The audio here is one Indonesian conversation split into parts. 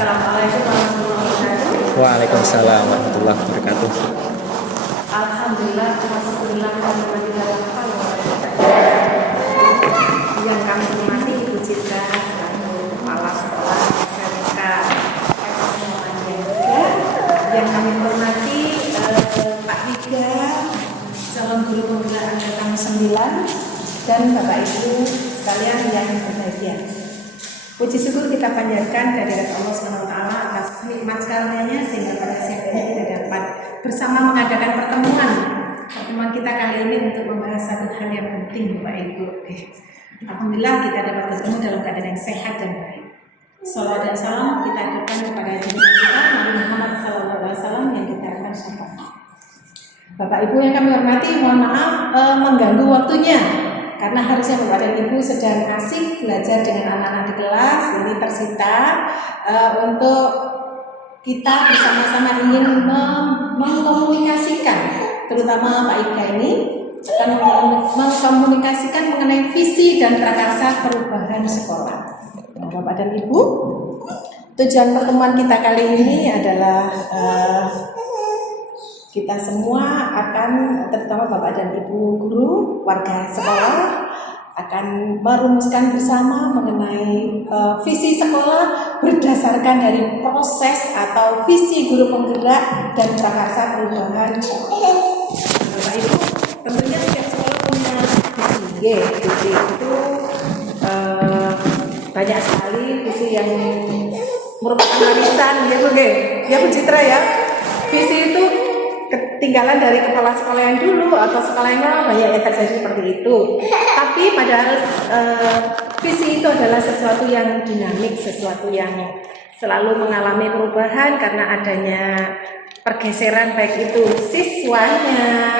Assalamualaikum warahmatullahi wabarakatuh. Waalaikumsalam warahmatullahi wabarakatuh. Alhamdulillah, alhamdulillah, yang kami hormati Ibu Citra selaku Kepala Sekolah SMK S. Muhammadiyah, yang kami hormati Pak Tiga, calon guru penggerak angkatan 9, dan Bapak Ibu sekalian yang berbahagia. Puji syukur kita panjatkan dari Allah SWT atas nikmat karunia-Nya sehingga pada siang ini kita dapat bersama mengadakan pertemuan kita kali ini untuk membahas satu hal yang penting, Bapak Ibu. Alhamdulillah kita dapat bertemu dalam keadaan yang sehat dan baik. Salawat dan salam kita aturkan kepada junjungan kita Nabi Muhammad SAW yang kita akan syafaat. Bapak Ibu yang kami hormati, mohon maaf mengganggu waktunya. Karena harusnya Bapak dan Ibu sedang asik belajar dengan anak-anak di kelas, ini tersita untuk kita bersama-sama ingin mengkomunikasikan, terutama Pak Ika ini akan mengkomunikasikan mengenai visi dan prakarsa perubahan sekolah. Nah, Bapak dan Ibu, tujuan pertemuan kita kali ini adalah kita semua akan, terutama Bapak dan Ibu guru, warga sekolah, akan merumuskan bersama mengenai visi sekolah berdasarkan dari proses atau visi guru penggerak dan prakarsa perubahan sekolah. Bapak Ibu, tentunya setiap sekolah punya visi. Visi itu banyak sekali visi yang merupakan warisan, ya Bu Citra ya. Visi itu ketinggalan dari kepala sekolah yang dulu atau sekolah yang lama, banyak yang terjadi seperti itu. Tapi padahal visi itu adalah sesuatu yang dinamik, sesuatu yang selalu mengalami perubahan karena adanya pergeseran baik itu siswanya,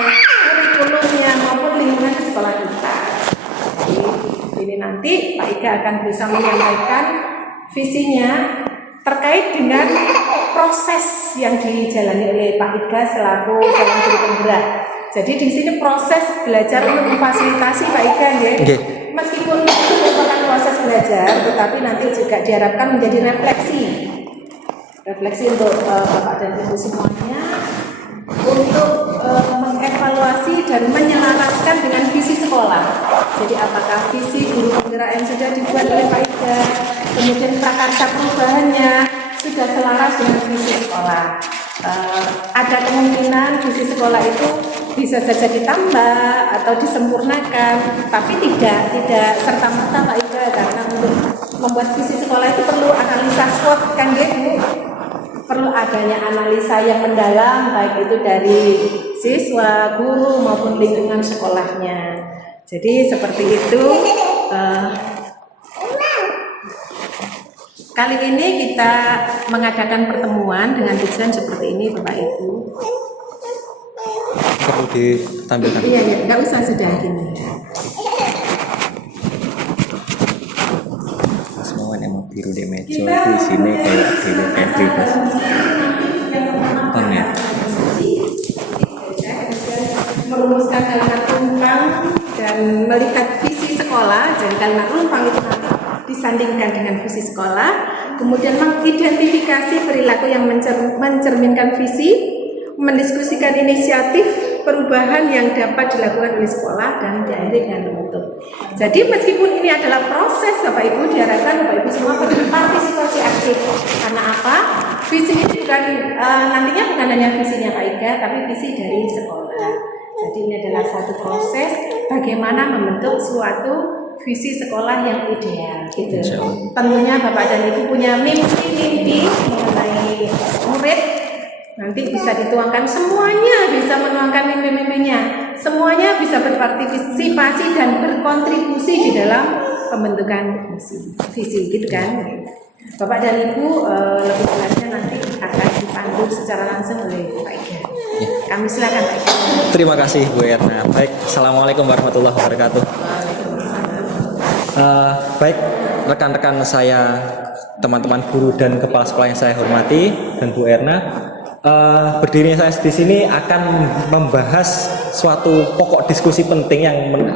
kurikulumnya maupun lingkungan di sekolah kita. Jadi ini nanti Pak Iga akan bisa menyampaikan visinya terkait dengan proses yang dijalani oleh Pak Iga selaku calon guru penggerak. Jadi di sini proses belajar untuk memfasilitasi Pak Iga ya. Meskipun itu merupakan proses belajar, tetapi nanti juga diharapkan menjadi refleksi untuk Bapak dan Ibu semuanya untuk mengevaluasi dan menyelaraskan dengan visi sekolah. Jadi apakah visi guru penggerak yang sudah dibuat oleh Pak Iga, kemudian prakarsa perubahannya sudah selaras dengan visi sekolah. Ada kemungkinan visi sekolah itu bisa saja ditambah atau disempurnakan, tapi tidak serta-merta Pak Iga, karena untuk membuat visi sekolah itu perlu analisa SWOT kan Bu? Perlu adanya analisa yang mendalam baik itu dari siswa, guru maupun lingkungan sekolahnya. Jadi seperti itu. Kali ini kita mengadakan pertemuan dengan tujuan seperti ini Bapak Ibu. Perlu ditampilkan? Iya, nggak usah sudah gini. Semua emang biru di meja di sini kayak biru bebas. Ya. Merumuskan kalimat rumpang dan melihat visi sekolah, jadi kalimat rumpang itu nanti disandingkan dengan visi sekolah, kemudian mengidentifikasi perilaku yang mencerminkan visi, mendiskusikan inisiatif perubahan yang dapat dilakukan oleh sekolah dan diakhiri dengan menutup. Jadi meskipun ini adalah proses Bapak Ibu, diharapkan Bapak Ibu semua berpartisipasi aktif. Karena apa? Visi ini bukan nantinya bukan hanya visinya Pak Iga, tapi visi dari sekolah. Jadi ini adalah satu proses bagaimana membentuk suatu visi sekolah yang ideal gitu. Tentunya Bapak dan Ibu punya mimpi-mimpi mengenai murid, nanti bisa dituangkan, semuanya bisa menuangkan mimpi-mimpinya, semuanya bisa berpartisipasi dan berkontribusi di dalam pembentukan visi gitu kan. Bapak dan Ibu lebih jelasnya nanti akan dipandu secara langsung oleh Pak Iga. Kami silakan Pak Iga. Terima kasih Bu Erna. Baik, Assalamualaikum warahmatullahi wabarakatuh. Baik, rekan-rekan saya, teman-teman guru dan kepala sekolah yang saya hormati, dan Bu Erna, berdirinya saya di sini akan membahas suatu pokok diskusi penting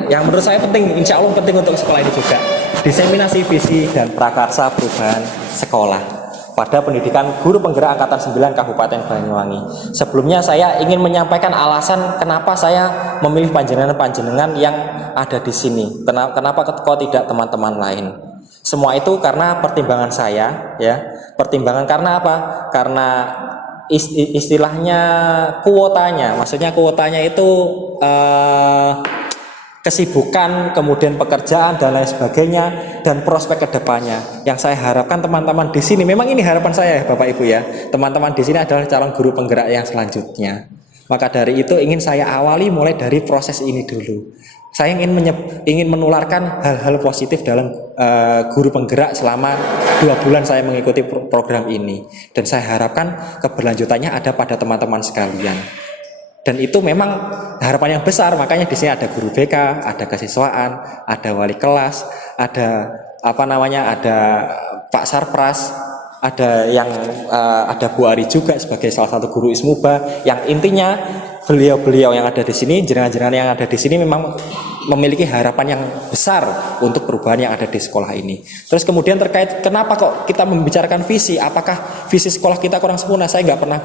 yang menurut saya penting, insya Allah penting untuk sekolah ini juga. Diseminasi visi dan prakarsa perubahan sekolah. pada pendidikan guru penggerak angkatan 9 Kabupaten Banyuwangi. Sebelumnya saya ingin menyampaikan alasan kenapa saya memilih panjenengan yang ada di sini. Kenapa kok tidak teman-teman lain? Semua itu karena pertimbangan saya, ya. Pertimbangan karena apa? Karena istilahnya kuotanya, maksudnya kuotanya itu kesibukan, kemudian pekerjaan dan lain sebagainya, dan prospek kedepannya. Yang saya harapkan teman-teman di sini, memang ini harapan saya Bapak Ibu ya, teman-teman di sini adalah calon guru penggerak yang selanjutnya. Maka dari itu ingin saya awali mulai dari proses ini dulu. Saya ingin menularkan hal-hal positif dalam guru penggerak selama 2 bulan saya mengikuti program ini, dan saya harapkan keberlanjutannya ada pada teman-teman sekalian. Dan itu memang harapan yang besar, makanya di sini ada guru BK, ada kesiswaan, ada wali kelas, ada ada Pak Sarpras, ada Bu Ari juga sebagai salah satu guru Ismuba, yang intinya beliau-beliau yang ada di sini, jenengan-jenengan yang ada di sini memang memiliki harapan yang besar untuk perubahan yang ada di sekolah ini. Terus kemudian terkait kenapa kok kita membicarakan visi, apakah visi sekolah kita kurang sempurna? Saya nggak pernah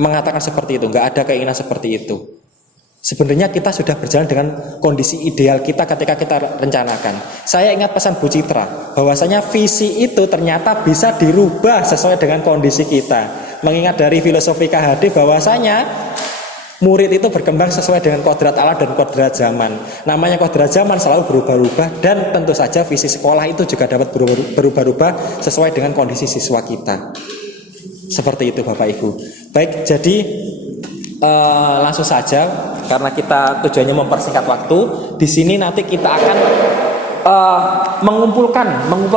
mengatakan seperti itu, nggak ada keinginan seperti itu. Sebenarnya kita sudah berjalan dengan kondisi ideal kita ketika kita rencanakan. Saya ingat pesan Bu Citra, bahwasanya visi itu ternyata bisa dirubah sesuai dengan kondisi kita. Mengingat dari filosofi KHD bahwasanya murid itu berkembang sesuai dengan kodrat alam dan kodrat zaman. Namanya kodrat zaman selalu berubah-ubah, dan tentu saja visi sekolah itu juga dapat berubah-ubah sesuai dengan kondisi siswa kita. Seperti itu Bapak Ibu. Baik, jadi langsung saja karena kita tujuannya mempersingkat waktu. Di sini nanti kita akan mengumpulkan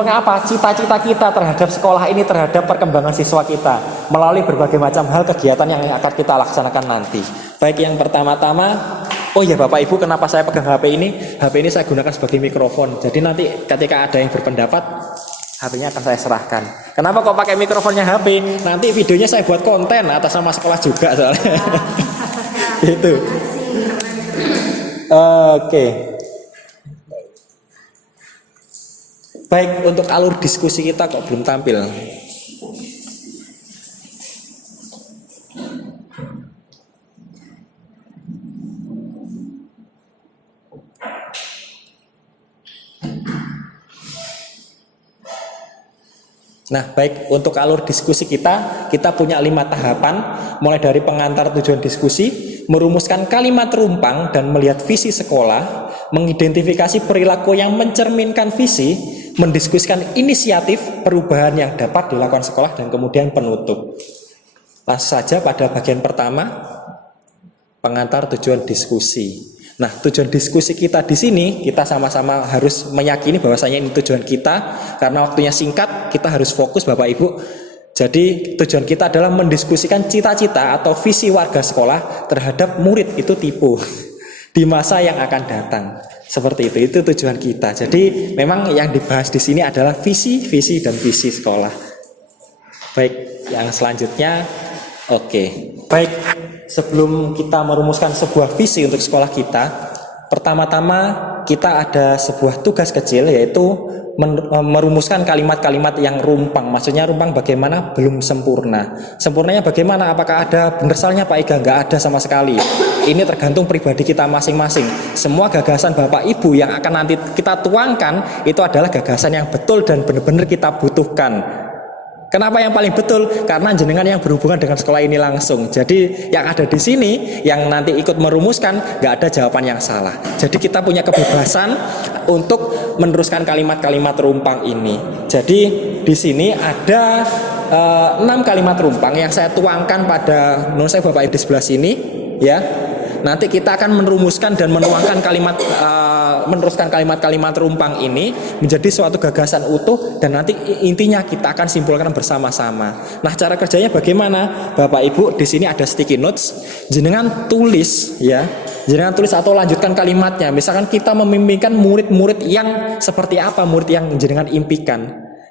apa cita-cita kita terhadap sekolah ini, terhadap perkembangan siswa kita melalui berbagai macam hal kegiatan yang akan kita laksanakan nanti. Baik, yang pertama-tama, oh ya Bapak Ibu, kenapa saya pegang HP ini? HP ini saya gunakan sebagai mikrofon. Jadi nanti ketika ada yang berpendapat, HP-nya akan saya serahkan. Kenapa kok pakai mikrofonnya HP? Nanti videonya saya buat konten atas nama sekolah juga soalnya. Gitu. Oke. Baik, untuk alur diskusi kita kok belum tampil. Nah, baik, untuk alur diskusi kita punya 5 tahapan, mulai dari pengantar tujuan diskusi, merumuskan kalimat rumpang dan melihat visi sekolah, mengidentifikasi perilaku yang mencerminkan visi, mendiskusikan inisiatif perubahan yang dapat dilakukan sekolah, dan kemudian penutup. Langsung saja pada bagian pertama, pengantar tujuan diskusi. Nah, tujuan diskusi kita di sini, kita sama-sama harus meyakini bahwasanya ini tujuan kita, karena waktunya singkat, kita harus fokus Bapak Ibu. Jadi tujuan kita adalah mendiskusikan cita-cita atau visi warga sekolah terhadap murid itu tipu di masa yang akan datang. Seperti itu tujuan kita. Jadi memang yang dibahas di sini adalah visi dan visi sekolah. Baik, yang selanjutnya, oke. Baik, sebelum kita merumuskan sebuah visi untuk sekolah kita, pertama-tama kita ada sebuah tugas kecil, yaitu merumuskan kalimat-kalimat yang rumpang. Maksudnya rumpang bagaimana? Belum sempurna. Sempurnanya bagaimana? Apakah ada benersalnya Pak Iga? Nggak ada sama sekali. Ini tergantung pribadi kita masing-masing. Semua gagasan Bapak Ibu yang akan nanti kita tuangkan itu adalah gagasan yang betul dan benar-benar kita butuhkan. Kenapa yang paling betul? Karena jenengan yang berhubungan dengan sekolah ini langsung. Jadi yang ada di sini, yang nanti ikut merumuskan, nggak ada jawaban yang salah. Jadi kita punya kebebasan untuk meneruskan kalimat-kalimat rumpang ini. Jadi di sini ada 6 kalimat rumpang yang saya tuangkan pada menurut saya Bapak Ibu di sebelah sini, ya. Nanti kita akan merumuskan dan menuangkan meneruskan kalimat-kalimat rumpang ini menjadi suatu gagasan utuh, dan nanti intinya kita akan simpulkan bersama-sama. Nah, cara kerjanya bagaimana? Bapak Ibu, di sini ada sticky notes. Jenengan tulis, ya. Jenengan tulis atau lanjutkan kalimatnya. Misalkan kita memimpikan murid-murid yang seperti apa, murid yang jenengan impikan.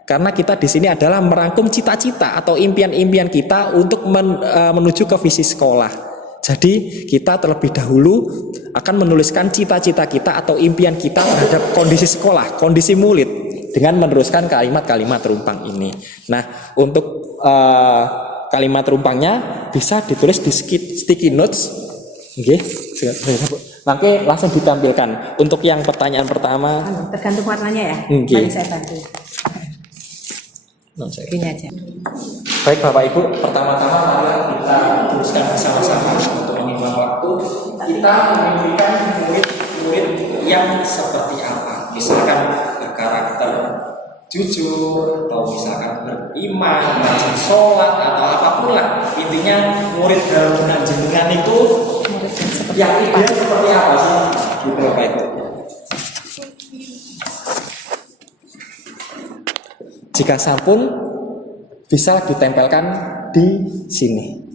Karena kita di sini adalah merangkum cita-cita atau impian-impian kita untuk menuju ke visi sekolah. Jadi kita terlebih dahulu akan menuliskan cita-cita kita atau impian kita terhadap kondisi sekolah, kondisi murid. dengan meneruskan kalimat-kalimat rumpang ini. Nah, untuk kalimat rumpangnya bisa ditulis di sticky notes. Oke, nanti langsung ditampilkan. Untuk yang pertanyaan pertama, Tergantung warnanya ya. Oke. Mari saya bantu. Ini aja. Baik Bapak Ibu, pertama-tama marilah kita teruskan bersama-sama untuk menimbang waktu. Kita memimpikan murid-murid yang seperti apa? Misalkan berkarakter jujur, atau misalkan beriman, rajin sholat, atau apapun lah. Intinya murid dalam jenengan itu yang ideal seperti apa sih? Gitu Bapak Ibu. Jika sampun bisa ditempelkan di sini.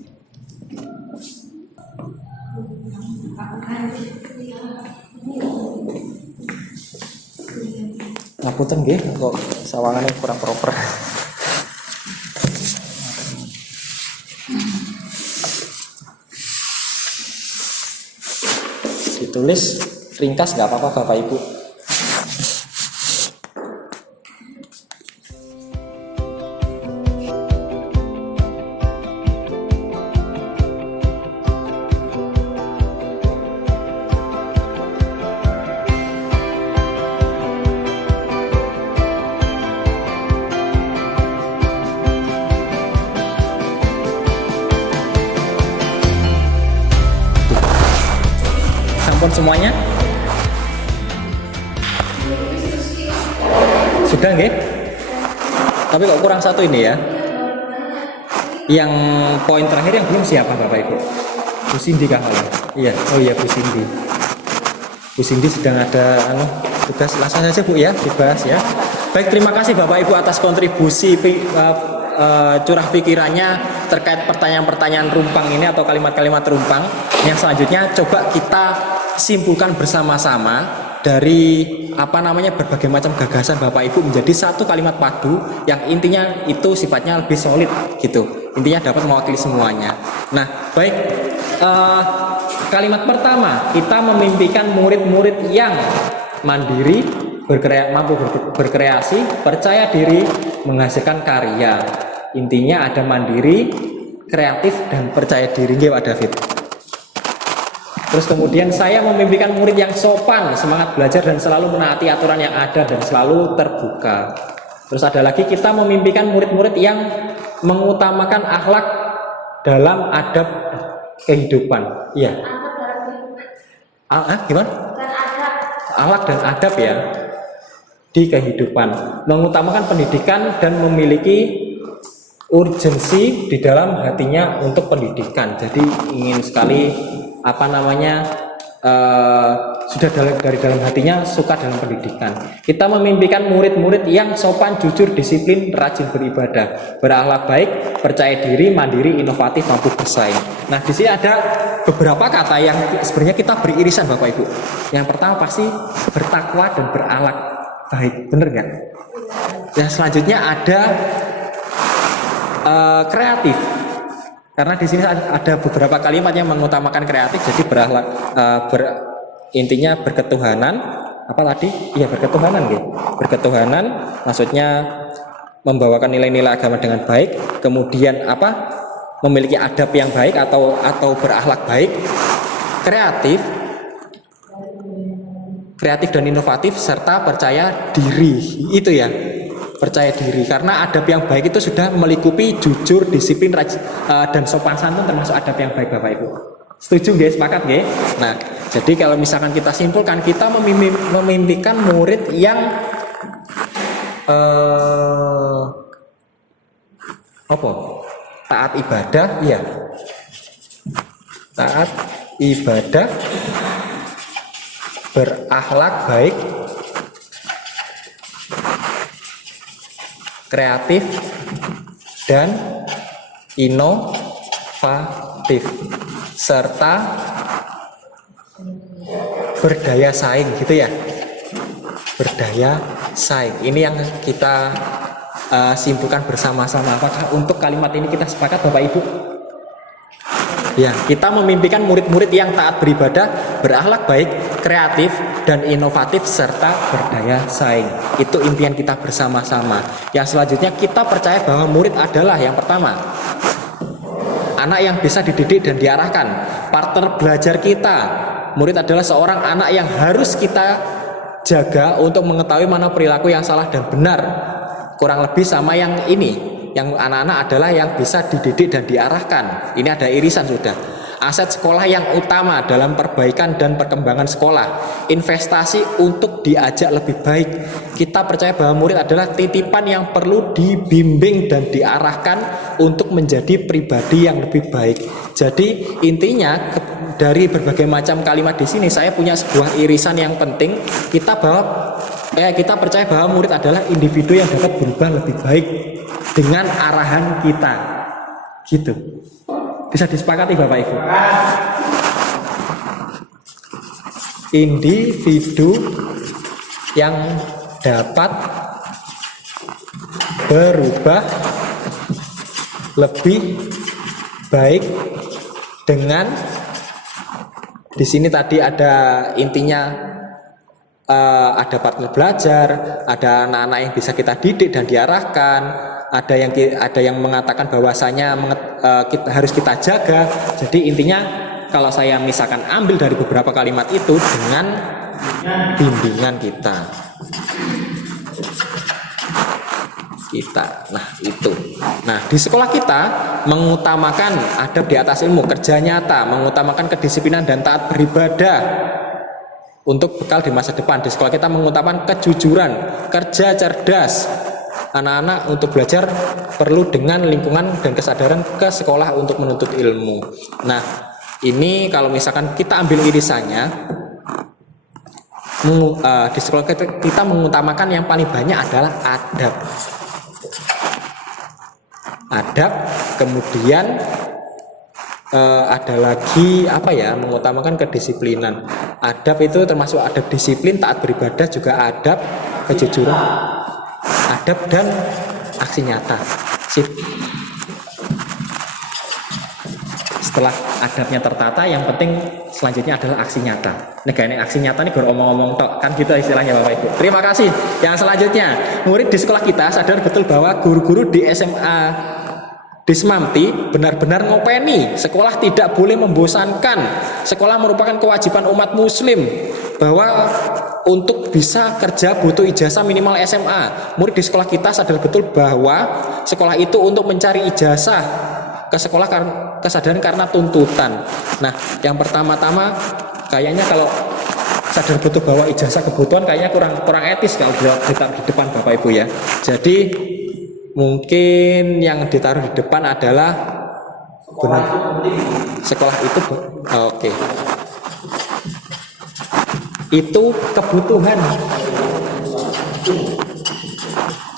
Ngapunten nggih, kok sawangannya kurang proper. Ditulis ringkas nggak apa-apa Bapak Ibu. Sampun semuanya? Sudah nggih? Tapi kok kurang satu ini ya? Yang poin terakhir yang belum siapa Bapak Ibu? Bu Cindy kah? Iya, oh iya Bu Cindy. Bu Cindy sedang ada tugas, langsung saja Bu ya, dibahas ya. Baik, terima kasih Bapak Ibu atas kontribusi curah pikirannya terkait pertanyaan-pertanyaan rumpang ini atau kalimat-kalimat rumpang. Yang selanjutnya coba kita simpulkan bersama-sama dari berbagai macam gagasan Bapak Ibu menjadi satu kalimat padu yang intinya itu sifatnya lebih solid gitu. Intinya dapat mewakili semuanya. Nah, baik, kalimat pertama kita memimpikan murid-murid yang mandiri, mampu berkreasi, percaya diri, menghasilkan karya. Intinya ada mandiri, kreatif, dan percaya diri. Nggih Pak David. Terus kemudian saya memimpikan murid yang sopan, semangat belajar dan selalu menaati aturan yang ada dan selalu terbuka. Terus ada lagi kita memimpikan murid-murid yang mengutamakan akhlak dalam adab kehidupan. Iya. Gimana? Akhlak dan adab ya di kehidupan. Mengutamakan pendidikan dan memiliki urgensi di dalam hatinya untuk pendidikan. Jadi ingin sekali sudah dari dalam hatinya suka dalam pendidikan. Kita memimpikan murid-murid yang sopan, jujur, disiplin, rajin beribadah, berakhlak baik, percaya diri, mandiri, inovatif, mampu bersaing. Nah, di sini ada beberapa kata yang sebenarnya kita beri irisan Bapak Ibu. Yang pertama pasti bertakwa dan berakhlak baik, bener nggak? Yang selanjutnya ada kreatif. Karena di sini ada beberapa kalimat yang mengutamakan kreatif, jadi berakhlak, intinya berketuhanan. Apa tadi? Iya, berketuhanan, gitu. Berketuhanan, maksudnya membawakan nilai-nilai agama dengan baik. Kemudian memiliki adab yang baik atau berakhlak baik. Kreatif dan inovatif serta percaya diri. Itu ya. Percaya diri, karena adab yang baik itu sudah melingkupi jujur, disiplin, dan sopan santun termasuk adab yang baik Bapak Ibu. Setuju guys? Sepakat guys? Nah, jadi kalau misalkan kita simpulkan, kita memimpikan murid yang taat ibadah, ya, taat ibadah, berakhlak baik, kreatif, dan inovatif, serta berdaya saing, gitu ya. Berdaya saing. Ini yang kita simpulkan bersama-sama. Apakah untuk kalimat ini kita sepakat Bapak Ibu? Ya, kita memimpikan murid-murid yang taat beribadah, berakhlak baik, kreatif, dan inovatif serta berdaya saing. Itu impian kita bersama-sama. Yang selanjutnya kita percaya bahwa murid adalah yang pertama, anak yang bisa dididik dan diarahkan. Partner belajar kita, murid adalah seorang anak yang harus kita jaga untuk mengetahui mana perilaku yang salah dan benar. Kurang lebih sama yang ini. Yang anak-anak adalah yang bisa dididik dan diarahkan. Ini ada irisan sudah. Aset sekolah yang utama dalam perbaikan dan perkembangan sekolah. Investasi untuk diajak lebih baik. Kita percaya bahwa murid adalah titipan yang perlu dibimbing dan diarahkan untuk menjadi pribadi yang lebih baik. Jadi intinya dari berbagai macam kalimat di sini saya punya sebuah irisan yang penting. Kita percaya bahwa murid adalah individu yang dapat berubah lebih baik dengan arahan kita. Gitu. Bisa disepakati Bapak Ibu? Individu yang dapat berubah lebih baik dengan, di sini tadi ada intinya, ada partner belajar, ada anak-anak yang bisa kita didik dan diarahkan, ada yang mengatakan bahwasanya harus kita jaga. Jadi intinya kalau saya misalkan ambil dari beberapa kalimat itu dengan bimbingan kita. Nah itu. Nah di sekolah kita mengutamakan adab di atas ilmu, kerja nyata, mengutamakan kedisiplinan dan taat beribadah untuk bekal di masa depan. Di sekolah kita mengutamakan kejujuran, kerja cerdas. Anak-anak untuk belajar perlu dengan lingkungan dan kesadaran ke sekolah untuk menuntut ilmu. Nah ini kalau misalkan kita ambil irisannya, di sekolah kita mengutamakan yang paling banyak adalah adab. Kemudian ada lagi mengutamakan kedisiplinan. Adab itu termasuk adab disiplin, taat beribadah, juga adab kejujuran, adab dan aksi nyata. Sip. Setelah adabnya tertata, yang penting selanjutnya adalah aksi nyata. Negara aksi nyata ini omong-omong tok, kan gitu istilahnya Bapak Ibu. Terima kasih. Yang selanjutnya, murid di sekolah kita sadar betul bahwa guru-guru di SMA Dismamti benar-benar ngopeni. Sekolah tidak boleh membosankan. Sekolah merupakan kewajiban umat muslim, bahwa untuk bisa kerja butuh ijazah minimal SMA. Murid di sekolah kita sadar betul bahwa sekolah itu untuk mencari ijazah ke sekolah kesadaran karena tuntutan. Nah, yang pertama-tama kayaknya kalau sadar betul bahwa ijazah kebutuhan kayaknya kurang etis kalau ditaruh di depan Bapak Ibu ya. Jadi mungkin yang ditaruh di depan adalah sekolah itu oke. Itu kebutuhan.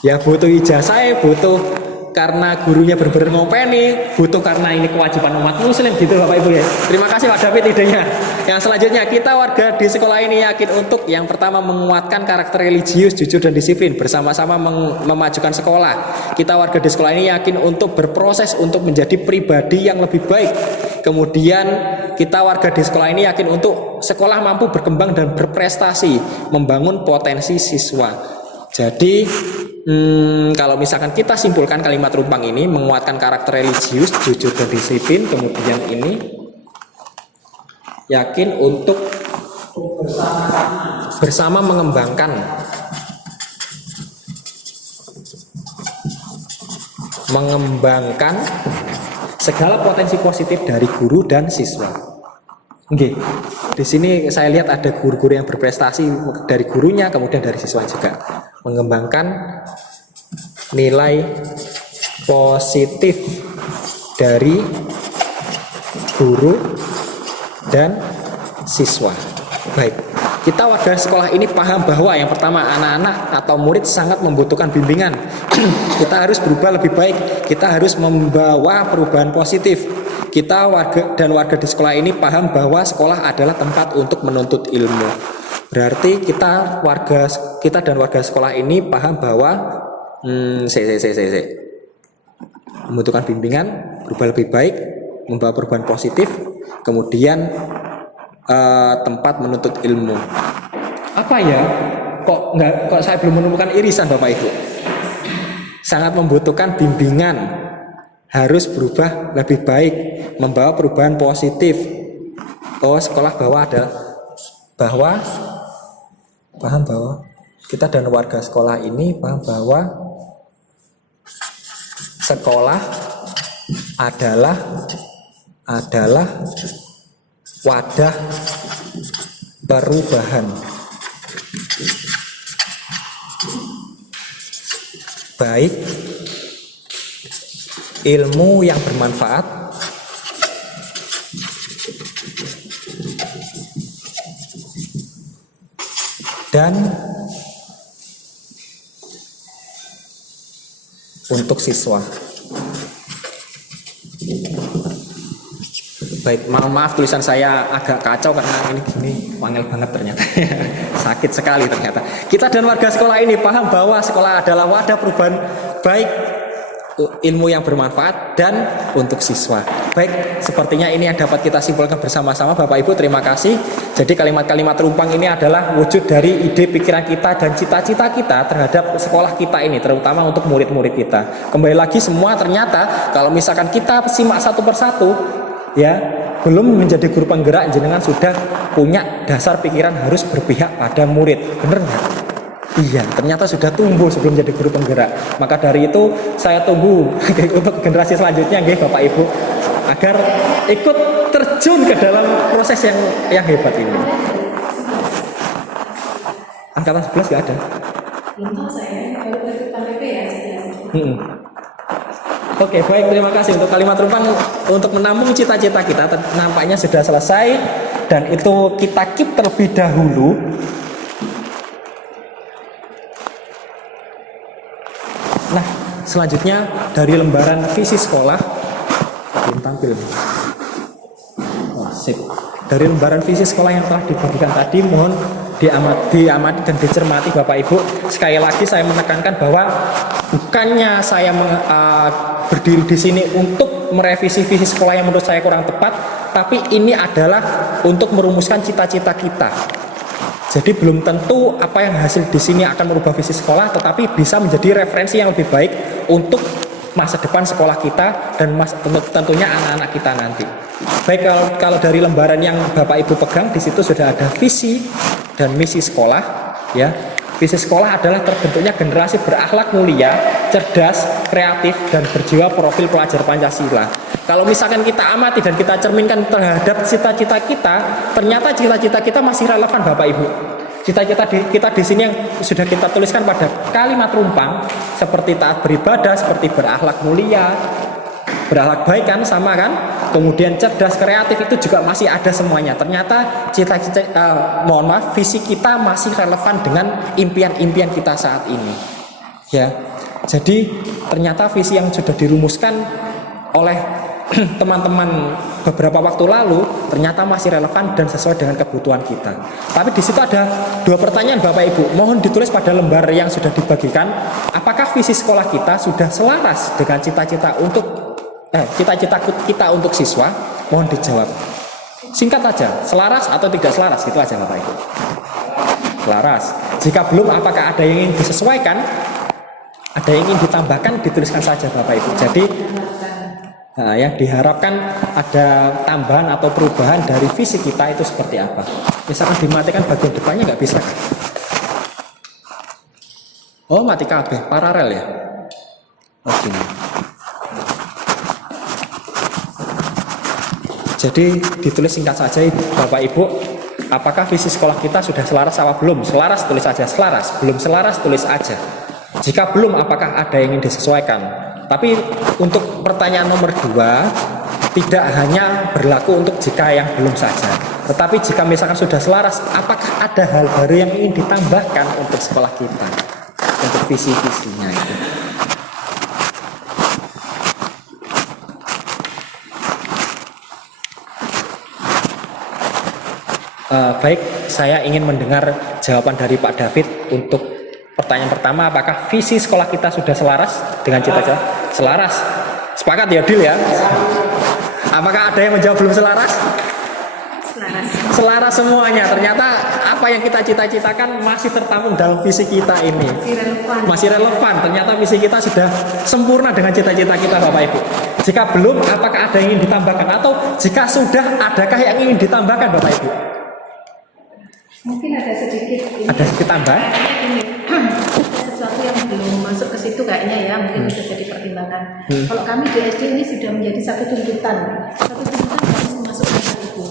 Ya butuh ijazah, butuh karena gurunya benar-benar ngopeni, butuh karena ini kewajiban umat muslim gitu Bapak Ibu ya. Terima kasih Pak David idenya. Yang selanjutnya, kita warga di sekolah ini yakin untuk yang pertama menguatkan karakter religius, jujur dan disiplin, bersama-sama memajukan sekolah. Kita warga di sekolah ini yakin untuk berproses untuk menjadi pribadi yang lebih baik. Kemudian kita warga di sekolah ini yakin untuk sekolah mampu berkembang dan berprestasi, membangun potensi siswa. Jadi kalau misalkan kita simpulkan kalimat rumpang ini, menguatkan karakter religius, jujur dan disiplin, kemudian ini yakin untuk bersama mengembangkan segala potensi positif dari guru dan siswa. Oke. Di sini saya lihat ada guru-guru yang berprestasi dari gurunya, kemudian dari siswa juga. Mengembangkan nilai positif dari guru dan siswa. Baik, kita warga sekolah ini paham bahwa yang pertama, anak-anak atau murid sangat membutuhkan bimbingan. Kita harus berubah lebih baik, kita harus membawa perubahan positif. Kita warga di sekolah ini paham bahwa sekolah adalah tempat untuk menuntut ilmu. Berarti kita dan warga sekolah ini paham bahwa membutuhkan bimbingan, berubah lebih baik, membawa perubahan positif, kemudian tempat menuntut ilmu. apa ya? Kok saya belum menemukan irisan Bapak Ibu? Sangat membutuhkan bimbingan, harus berubah lebih baik, membawa perubahan positif. Oh, sekolah bawah paham bahwa kita dan warga sekolah ini paham bahwa sekolah adalah wadah perubahan, baik ilmu yang bermanfaat dan untuk siswa. Baik, maaf tulisan saya agak kacau karena ini gini, wangel banget ternyata. Sakit sekali ternyata. Kita dan warga sekolah ini paham bahwa sekolah adalah wadah perubahan baik ilmu yang bermanfaat dan untuk siswa. Baik, sepertinya ini yang dapat kita simpulkan bersama-sama Bapak Ibu, terima kasih. Jadi kalimat-kalimat rumpang ini adalah wujud dari ide pikiran kita dan cita-cita kita terhadap sekolah kita ini, terutama untuk murid-murid kita. Kembali lagi semua ternyata kalau misalkan kita simak satu persatu, ya, belum menjadi guru penggerak jenengan sudah punya dasar pikiran harus berpihak pada murid. Bener nggak? Iya, ternyata sudah tumbuh sebelum jadi guru penggerak. Maka dari itu saya tunggu untuk generasi selanjutnya nggih Bapak Ibu agar ikut terjun ke dalam proses yang hebat ini. Angkatan 11 nggak ada. Belum tahu saya, kalau dari PPP ya. Oke, baik, terima kasih untuk kalimat rumpang untuk menampung cita-cita kita. Nampaknya sudah selesai dan itu kita keep terlebih dahulu. Nah, selanjutnya dari lembaran visi sekolah belum tampil. Oh, sip. Dari lembaran visi sekolah yang telah dibagikan tadi, mohon diamati dan dicermati Bapak Ibu. Sekali lagi saya menekankan bahwa bukannya saya berdiri di sini untuk merevisi visi sekolah yang menurut saya kurang tepat, tapi ini adalah untuk merumuskan cita-cita kita. Jadi belum tentu apa yang hasil di sini akan merubah visi sekolah, tetapi bisa menjadi referensi yang lebih baik untuk masa depan sekolah kita dan tentunya anak-anak kita nanti. Baik, kalau dari lembaran yang Bapak Ibu pegang, di situ sudah ada visi dan misi sekolah, ya. Visi sekolah adalah terbentuknya generasi berakhlak mulia, cerdas, kreatif, dan berjiwa profil pelajar Pancasila. Kalau misalkan kita amati dan kita cerminkan terhadap cita-cita kita, ternyata cita-cita kita masih relevan Bapak Ibu. Cita-cita kita di sini yang sudah kita tuliskan pada kalimat rumpang, seperti taat beribadah, seperti berakhlak mulia, berakhlak baik kan, sama kan? Kemudian cerdas, kreatif itu juga masih ada semuanya. Ternyata visi kita masih relevan dengan impian-impian kita saat ini. Ya, jadi ternyata visi yang sudah dirumuskan oleh teman-teman beberapa waktu lalu ternyata masih relevan dan sesuai dengan kebutuhan kita. Tapi di situ ada dua pertanyaan Bapak Ibu. Mohon ditulis pada lembar yang sudah dibagikan. Apakah visi sekolah kita sudah selaras dengan cita-cita kita untuk siswa? Mohon dijawab. Singkat saja, selaras atau tidak selaras, itu aja Bapak Ibu. Selaras. Jika belum, apakah ada yang ingin disesuaikan? Ada yang ingin ditambahkan, dituliskan saja Bapak Ibu. Jadi yang diharapkan ada tambahan atau perubahan dari visi kita itu seperti apa. Misalkan dimatikan bagian depannya nggak bisa kan? Oh, mati kabeh, paralel ya. Oke. Jadi ditulis singkat saja Bapak Ibu, apakah visi sekolah kita sudah selaras apa belum? Selaras tulis saja selaras, belum selaras tulis aja. Jika belum, apakah ada yang ingin disesuaikan? Tapi untuk pertanyaan nomor 2, tidak hanya berlaku untuk jika yang belum saja, tetapi jika misalkan sudah selaras, apakah ada hal baru yang ingin ditambahkan untuk sekolah kita, untuk visi-visinya itu? Baik, saya ingin mendengar jawaban dari Pak David untuk pertanyaan pertama, apakah visi sekolah kita sudah selaras dengan cita-cita? Selaras. Sepakat ya, Dil ya? Apakah ada yang menjawab belum selaras? Selaras. Selaras semuanya. Ternyata apa yang kita cita-citakan masih tertampung dalam visi kita ini. Masih relevan. Ternyata visi kita sudah sempurna dengan cita-cita kita, Bapak Ibu. Jika belum, apakah ada yang ingin ditambahkan? Atau jika sudah, adakah yang ingin ditambahkan, Bapak Ibu? Mungkin ada sedikit ini. Ada sedikit tambahan? Ada sesuatu yang belum masuk ke situ kayaknya ya, mungkin bisa jadi pertimbangan. Kalau kami di SD ini sudah menjadi satu tuntutan harus memasukkan hal itu,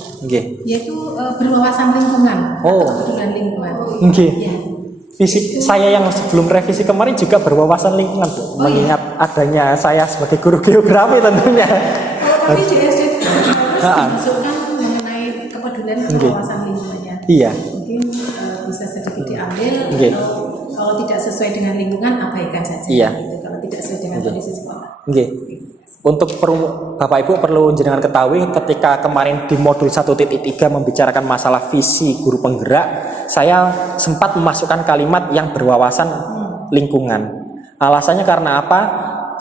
yaitu berwawasan lingkungan, kepedulian lingkungan. Ya. Fisik saya yang sebelum revisi kemarin juga berwawasan lingkungan, Bu. Mengingat adanya saya sebagai guru geografi tentunya. Kalau kami di SD harus memasukkan mengenai kepedulian berwawasan lingkungannya. Iya. Mungkin bisa sedikit diambil. Kalau tidak sesuai dengan lingkungan, abaikan saja. Iya. Gitu. Kalau tidak sesuai dengan kondisi sekolah. Untuk Bapak Ibu perlu jenengan ketahui, ketika kemarin di modul 1.3 membicarakan masalah visi guru penggerak, saya sempat memasukkan kalimat yang berwawasan lingkungan. Alasannya karena apa?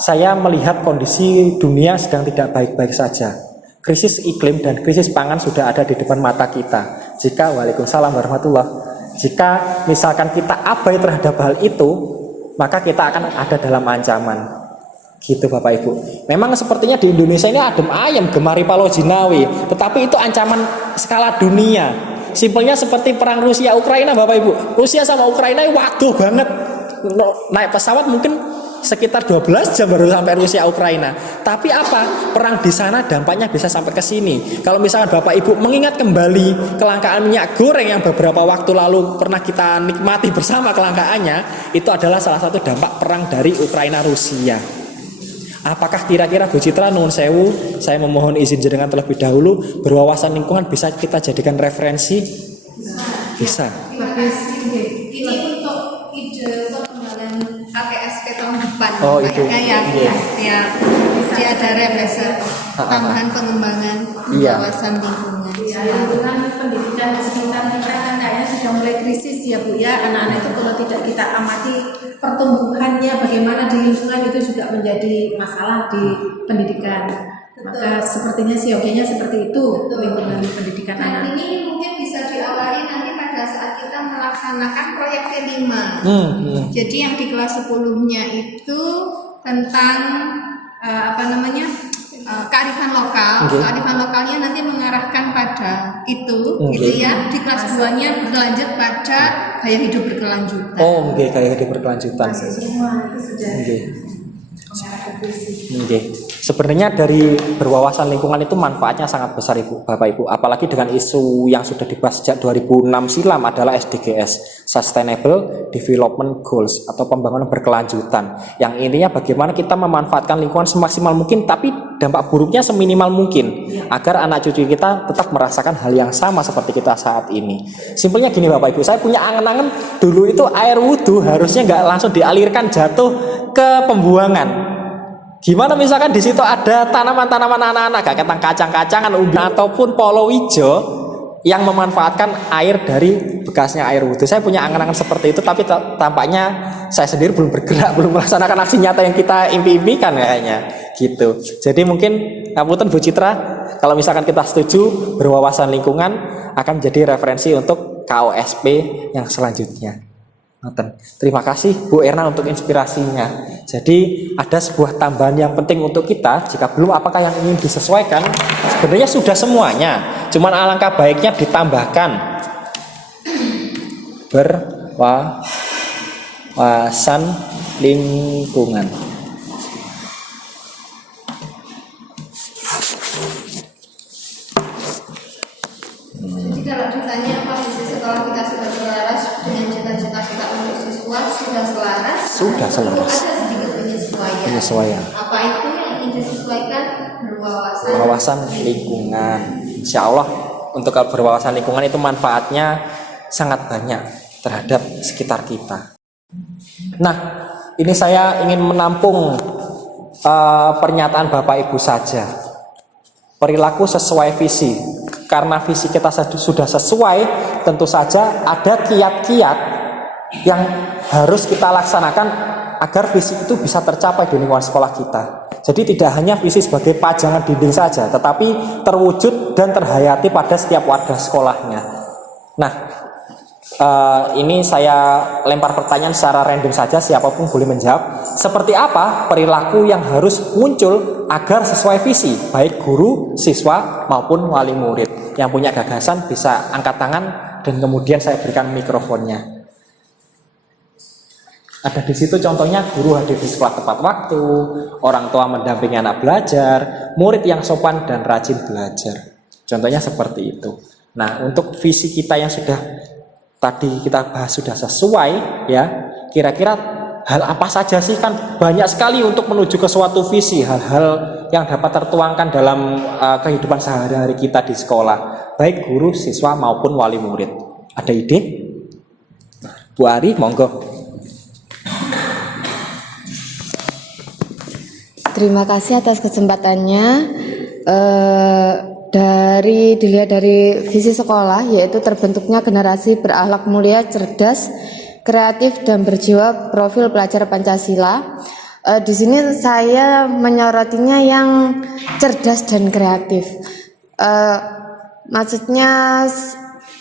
Saya melihat kondisi dunia sedang tidak baik-baik saja. Krisis iklim dan krisis pangan sudah ada di depan mata kita. Waalaikumsalam warahmatullahi. Jika misalkan kita abai terhadap hal itu, maka kita akan ada dalam ancaman. Gitu Bapak Ibu. Memang sepertinya di Indonesia ini adem ayem, gemari Palo Jinawi, tetapi itu ancaman skala dunia. Simpelnya seperti perang Rusia Ukraina, Bapak Ibu. Rusia sama Ukraina waduh banget. Naik pesawat mungkin sekitar 12 jam baru sampai Rusia Ukraina. Tapi apa? Perang di sana dampaknya bisa sampai ke sini. Kalau misalkan Bapak Ibu mengingat kembali kelangkaan minyak goreng yang beberapa waktu lalu pernah kita nikmati bersama kelangkaannya, itu adalah salah satu dampak perang dari Ukraina Rusia. Apakah kira-kira Bu Citra, nuwun sewu, saya memohon izin jenengan terlebih dahulu, berwawasan lingkungan bisa kita jadikan referensi? Bisa. Ini untuk ide pengembangan KTSP tahun depan. Oh, itu. Ya, dia ada referensi tambahan pengembangan wawasan lingkungan. Lingkungan pendidikan di sekitar kita kan kayaknya sudah mulai krisis ya Bu ya. Anak-anak itu kalau tidak kita amati pertumbuhannya bagaimana di lingkungan itu juga menjadi masalah di pendidikan. Maka sepertinya siogianya seperti itu lingkungan pendidikan Dan anak. ini mungkin bisa diawali nanti pada saat kita melaksanakan proyek T5. Jadi yang di kelas 10-nya itu tentang kearifan lokal. Kearifan lokalnya nanti mengarahkan pada itu, gitu ya. Di kelas 2-nya berlanjut pada gaya hidup berkelanjutan. Gaya hidup berkelanjutan. Semua itu sudah mengarah ke visi. Sebenarnya dari berwawasan lingkungan itu manfaatnya sangat besar Bapak Ibu. Apalagi dengan isu yang sudah dibahas sejak 2006 silam adalah SDGs, Sustainable Development Goals atau pembangunan berkelanjutan. Yang intinya bagaimana kita memanfaatkan lingkungan semaksimal mungkin, tapi dampak buruknya seminimal mungkin agar anak cucu kita tetap merasakan hal yang sama seperti kita saat ini. Simpelnya gini Bapak Ibu, saya punya angen-angen dulu itu air wudhu harusnya nggak langsung dialirkan jatuh ke pembuangan. Gimana misalkan di situ ada tanaman-tanaman anak-anak, kayak kacang-kacangan, umbi ataupun palawija yang memanfaatkan air dari bekasnya air wudhu. Saya punya angan-angan seperti itu, tapi tampaknya saya sendiri belum bergerak, belum melaksanakan aksi nyata yang kita impi-impikan kayaknya gitu. Jadi mungkin ngapunten Bu Citra, kalau misalkan kita setuju berwawasan lingkungan akan menjadi referensi untuk KOSP yang selanjutnya. Terima kasih Bu Erna untuk inspirasinya. Jadi ada sebuah tambahan yang penting untuk kita. Jika belum, apakah yang ingin disesuaikan? Sebenarnya sudah semuanya, cuman alangkah baiknya ditambahkan berwawasan lingkungan. Jadi kalau ditanya apa visi sekolah kita sudah selaras dengan cita-cita kita untuk siswa, sudah selaras? Sudah selaras. Ada sedikit Penyesuaian. Apa itu yang ingin disesuaikan? Berwawasan lingkungan. Insya Allah untuk berwawasan lingkungan itu manfaatnya sangat banyak terhadap sekitar kita. Nah, ini saya ingin menampung pernyataan Bapak Ibu saja. Perilaku sesuai visi. Karena visi kita sudah sesuai, tentu saja ada kiat-kiat yang harus kita laksanakan agar visi itu bisa tercapai di lingkungan sekolah kita. Jadi tidak hanya visi sebagai pajangan dinding saja, tetapi terwujud dan terhayati pada setiap warga sekolahnya. Nah, Ini saya lempar pertanyaan secara random saja, siapapun boleh menjawab. Seperti apa perilaku yang harus muncul agar sesuai visi, baik guru, siswa maupun wali murid? Yang punya gagasan bisa angkat tangan dan kemudian saya berikan mikrofonnya. Ada di situ contohnya guru hadir di sekolah tepat waktu, orang tua mendampingi anak belajar, murid yang sopan dan rajin belajar. Contohnya seperti itu. Nah, untuk visi kita yang sudah tadi kita bahas sudah sesuai ya, kira-kira hal apa saja sih, kan banyak sekali untuk menuju ke suatu visi, hal-hal yang dapat tertuangkan dalam kehidupan sehari-hari kita di sekolah, baik guru, siswa maupun wali murid. Ada ide? Bu Ari, monggo. Terima kasih atas kesempatannya. Dilihat dari visi sekolah, yaitu terbentuknya generasi berakhlak mulia, cerdas, kreatif dan berjiwa profil pelajar Pancasila. Di sini saya menyorotinya yang cerdas dan kreatif. Maksudnya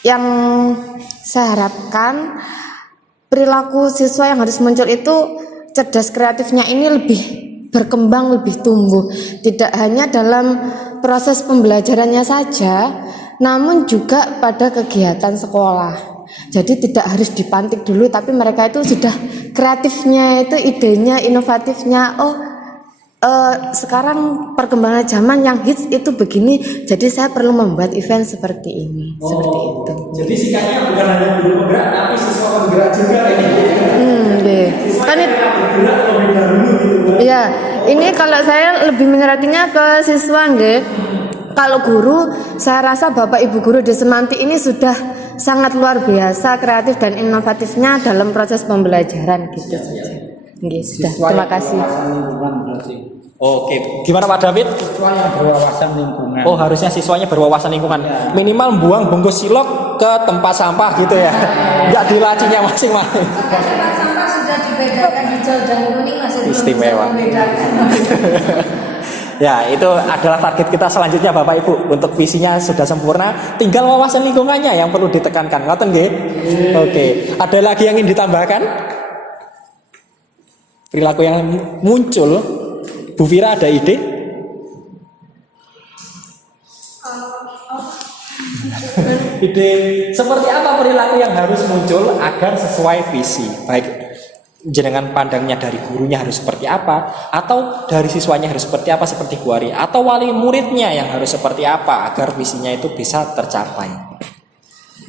yang saya harapkan perilaku siswa yang harus muncul itu cerdas kreatifnya ini lebih berkembang, lebih tumbuh, tidak hanya dalam proses pembelajarannya saja, namun juga pada kegiatan sekolah. Jadi tidak harus dipantik dulu, tapi mereka itu sudah kreatifnya, itu idenya, inovatifnya. Sekarang perkembangan zaman yang hits itu begini, jadi saya perlu membuat event seperti ini, seperti itu. Jadi sikapnya bukan hanya guru penggerak, tapi siswa penggerak juga ini. Kan ya, ini kalau saya lebih menyeratinya ke siswa, nggih. Kalau guru, saya rasa Bapak Ibu guru di Semanti ini sudah sangat luar biasa kreatif dan inovatifnya dalam proses pembelajaran gitu saja. Nggih, sudah. Terima kasih. Oke, gimana Pak David? Siswa yang berwawasan lingkungan. Oh, harusnya siswanya berwawasan lingkungan. Minimal buang bungkus silok ke tempat sampah gitu ya. Enggak di lacinya masing-masing. Tempat sampah sudah dibedakan hijau dan kuning, masih belum Istimewa. bisa membedakan. Ya, itu adalah target kita selanjutnya Bapak Ibu. Untuk visinya sudah sempurna, tinggal wawasan lingkungannya yang perlu ditekankan. Ngoten nggih? Oke, ada lagi yang ingin ditambahkan? Perilaku yang muncul, Bu Fira ada ide? Ide seperti apa perilaku yang harus muncul agar sesuai visi? Baik jenengan pandangnya dari gurunya harus seperti apa, atau dari siswanya harus seperti apa seperti Bu Ari, atau wali muridnya yang harus seperti apa agar visinya itu bisa tercapai.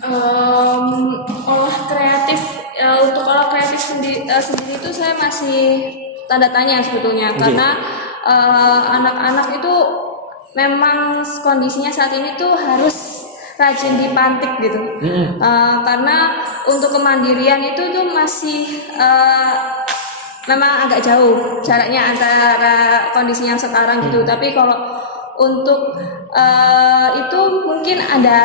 Olah kreatif untuk olah kreatif sendiri itu saya masih tanda tanya sebetulnya, karena anak-anak itu memang kondisinya saat ini tuh harus rajin dipantik gitu. Karena untuk kemandirian itu tuh masih memang agak jauh jaraknya antara kondisi yang sekarang gitu. Tapi kalau untuk itu mungkin ada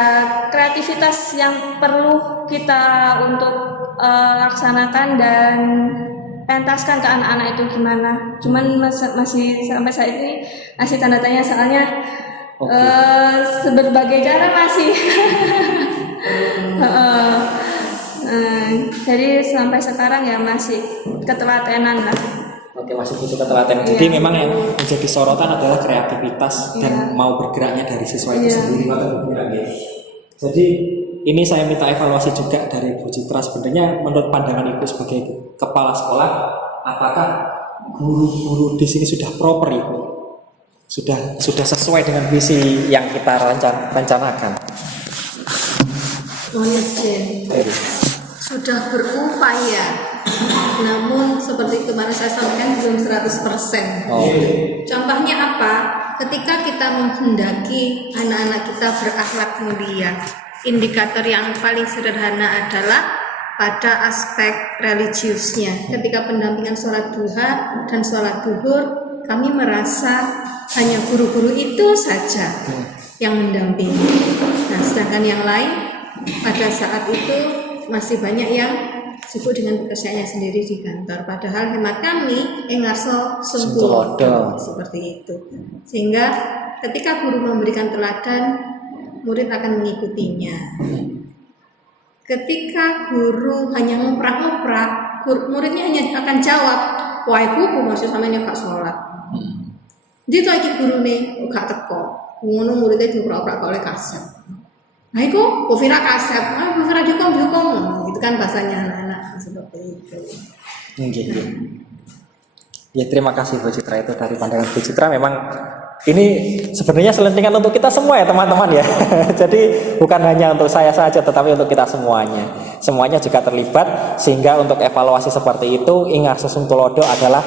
kreativitas yang perlu kita untuk laksanakan dan pentaskan ke anak-anak itu gimana. Cuman masih sampai saat ini masih tanda tanya, soalnya berbagai cara masih jadi sampai sekarang ya masih ketelatenan lah. Oke, masih butuh ketelatenan. Jadi memang yang menjadi sorotan adalah kreativitas dan mau bergeraknya dari siswa itu sendiri. Jadi ini saya minta evaluasi juga dari Bu Citra. Sebenarnya menurut pandangan Ibu sebagai kepala sekolah, apakah guru-guru di sini sudah proper Ibu? Sudah sesuai dengan visi yang kita rencanakan? Sudah berupaya, namun seperti kemarin saya sampaikan belum 100%. Contohnya apa? Ketika kita menghendaki anak-anak kita berakhlak mulia, indikator yang paling sederhana adalah pada aspek religiusnya. Ketika pendampingan sholat duha dan sholat duhur, kami merasa hanya guru-guru itu saja yang mendampingi. Nah, sedangkan yang lain pada saat itu masih banyak yang sibuk dengan pekerjaannya sendiri di kantor. Padahal hemat kami engarso sungguh seperti itu. Sehingga ketika guru memberikan teladan, murid akan mengikutinya. Ketika guru hanya ngoprak-ngoprak, muridnya hanya akan jawab, wah iku maksud sama ini gak sholat. Dia tuh lagi guru nih, gak teko. Ngono muridnya dioprak-oprak oleh kasep. Nah iku, Bovira kasep, Bovira dihukum, gitu kan bahasanya anak-anak seperti itu. Iya. Ya terima kasih Bu Citra, itu dari pandangan Bu Citra memang ini sebenarnya selentingan untuk kita semua ya teman-teman ya. Jadi bukan hanya untuk saya saja tetapi untuk kita semuanya. Semuanya juga terlibat sehingga untuk evaluasi seperti itu Ingat Sesung Tulodo adalah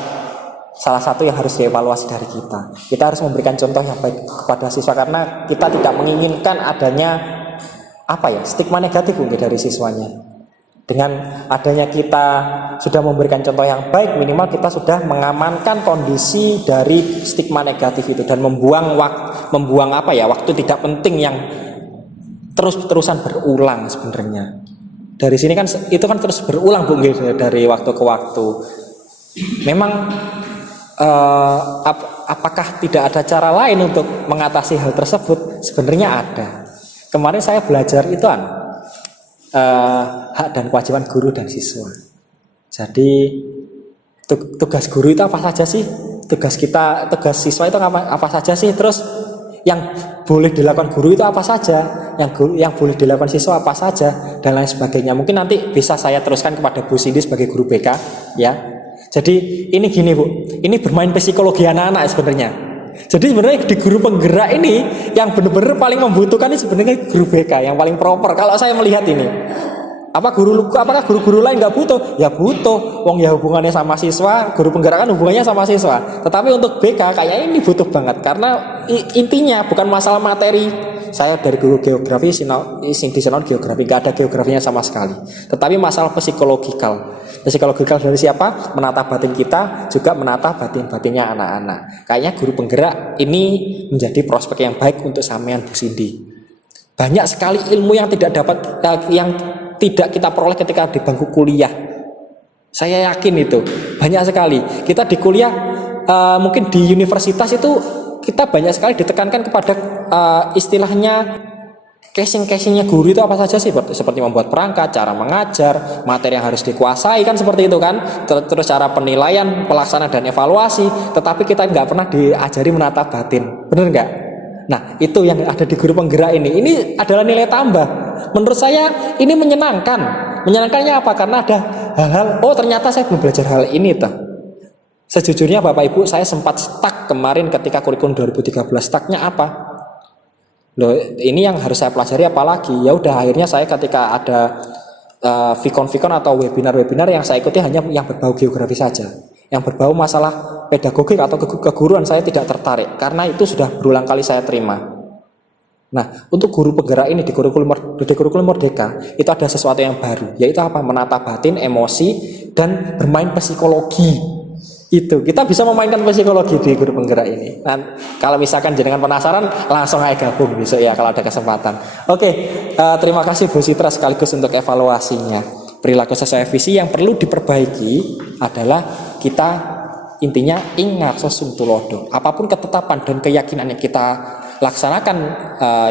salah satu yang harus dievaluasi dari kita. Kita harus memberikan contoh yang baik kepada siswa karena kita tidak menginginkan adanya stigma negatif mungkin dari siswanya. Dengan adanya kita sudah memberikan contoh yang baik, minimal kita sudah mengamankan kondisi dari stigma negatif itu dan membuang waktu tidak penting yang terus-terusan berulang sebenarnya. Dari sini kan itu kan terus berulang Bu dari waktu ke waktu. Memang apakah tidak ada cara lain untuk mengatasi hal tersebut? Sebenarnya ada. Kemarin saya belajar itu hak dan kewajiban guru dan siswa. Jadi tugas guru itu apa saja sih? Tugas siswa itu apa saja sih? Terus yang boleh dilakukan guru itu apa saja? Yang boleh dilakukan siswa apa saja? Dan lain sebagainya. Mungkin nanti bisa saya teruskan kepada Bu Cindy sebagai guru BK ya. Jadi ini gini Bu, ini bermain psikologi anak-anak sebenarnya. Jadi sebenarnya di guru penggerak ini yang benar-benar paling membutuhkan ini sebenarnya guru BK yang paling proper. Kalau saya melihat ini, apakah guru-guru lain nggak butuh? Ya butuh. Wong ya hubungannya sama siswa, guru penggerak kan hubungannya sama siswa. Tetapi untuk BK kayaknya ini butuh banget karena intinya bukan masalah materi. Saya dari guru geografi, sing disenau geografi, nggak ada geografinya sama sekali. Tetapi masalah psikologikal dari siapa? Menata batin kita, juga menata batin-batinnya anak-anak. Kayaknya guru penggerak ini menjadi prospek yang baik untuk sampean Bu Cindy. Banyak sekali ilmu yang tidak kita peroleh ketika di bangku kuliah. Saya yakin itu banyak sekali. Kita di kuliah mungkin di universitas itu kita banyak sekali ditekankan kepada istilahnya casing-casingnya guru itu apa saja sih, seperti membuat perangkat, cara mengajar, materi yang harus dikuasai kan seperti itu kan, terus cara penilaian, pelaksanaan dan evaluasi. Tetapi kita nggak pernah diajari menata batin, bener nggak? Nah itu yang ada di guru penggerak ini adalah nilai tambah. Menurut saya ini menyenangkan. Menyenangkannya apa? Karena ada hal-hal, ternyata saya belum belajar hal ini Sejujurnya Bapak Ibu, saya sempat stuck kemarin ketika kurikulum 2013. Stucknya apa? Loh, ini yang harus saya pelajari apalagi? Ya udah, akhirnya saya ketika ada Vicon atau webinar yang saya ikuti hanya yang berbau geografi saja. Yang berbau masalah pedagogik atau keguruan saya tidak tertarik karena itu sudah berulang kali saya terima. Nah, untuk guru penggerak ini di kurikulum Merdeka itu ada sesuatu yang baru, yaitu apa? Menata batin, emosi, dan bermain psikologi. Itu kita bisa memainkan psikologi di guru penggerak ini. Nah, kalau misalkan jenengan penasaran langsung aja gabung besok ya kalau ada kesempatan. Oke, terima kasih Bu Citra sekaligus untuk evaluasinya. Perilaku sesuai visi yang perlu diperbaiki adalah kita intinya ingat Sesung Tulodo. Apapun ketetapan dan keyakinan yang kita laksanakan,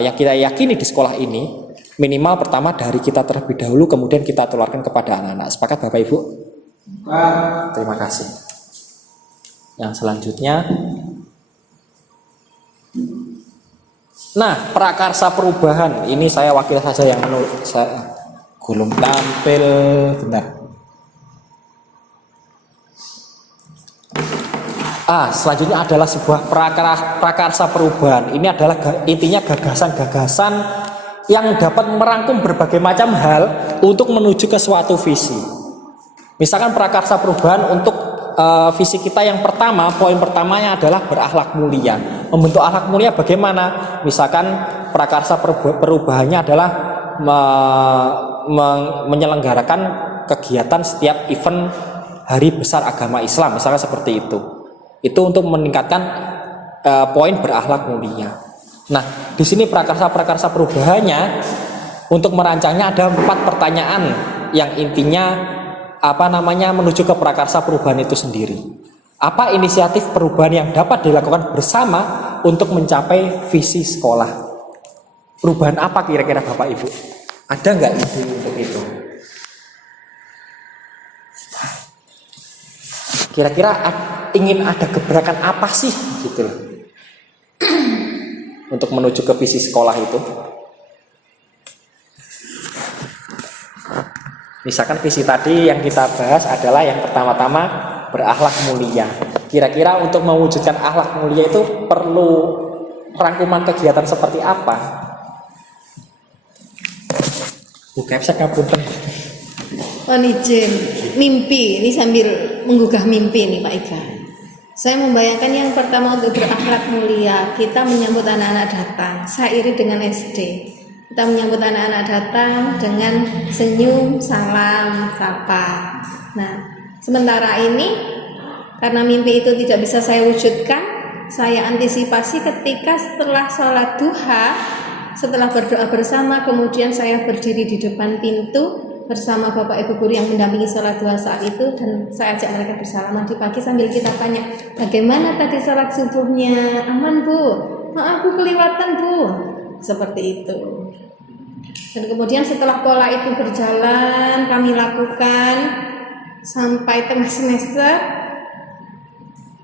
yang kita yakini di sekolah ini, minimal pertama dari kita terlebih dahulu, kemudian kita tularkan kepada anak-anak. Sepakat Bapak Ibu? Terima kasih. Yang selanjutnya, nah, prakarsa perubahan ini saya wakil saja yang menulis. Saya belum tampil, bentar. Selanjutnya adalah sebuah prakarsa perubahan. Ini adalah intinya gagasan-gagasan yang dapat merangkum berbagai macam hal untuk menuju ke suatu visi. Misalkan prakarsa perubahan untuk visi kita yang pertama, poin pertamanya adalah berakhlak mulia. Membentuk akhlak mulia bagaimana? Misalkan prakarsa perubahannya adalah menyelenggarakan kegiatan setiap event hari besar agama Islam, misalnya seperti itu. Itu untuk meningkatkan poin berakhlak mulia. Nah, di sini prakarsa perubahannya untuk merancangnya ada 4 pertanyaan yang intinya menuju ke prakarsa perubahan itu sendiri. Apa inisiatif perubahan yang dapat dilakukan bersama untuk mencapai visi sekolah? Perubahan apa kira-kira Bapak Ibu? Ada nggak ide untuk itu? Kira-kira ingin ada gebrakan apa sih gitu loh untuk menuju ke visi sekolah itu? Misalkan visi tadi yang kita bahas adalah yang pertama-tama berakhlak mulia. Kira-kira untuk mewujudkan akhlak mulia itu perlu rangkuman kegiatan seperti apa? Bukan saya kapunten. Mohon izin, mimpi ini sambil menggugah mimpi nih Pak Ika. Saya membayangkan yang pertama untuk berakhlak mulia, kita menyambut anak-anak datang. Saya iri dengan SD. Kita menyambut anak-anak datang dengan senyum, salam, sapa. Nah, sementara ini karena mimpi itu tidak bisa saya wujudkan, saya antisipasi ketika setelah sholat duha, setelah berdoa bersama, kemudian saya berdiri di depan pintu bersama Bapak Ibu guru yang mendampingi sholat duha saat itu, dan saya ajak mereka bersalaman di pagi sambil kita tanya, bagaimana tadi sholat subuhnya? Aman Bu? Maaf Bu, kelewatan Bu. Seperti itu. Dan kemudian setelah pola itu berjalan, kami lakukan sampai tengah semester,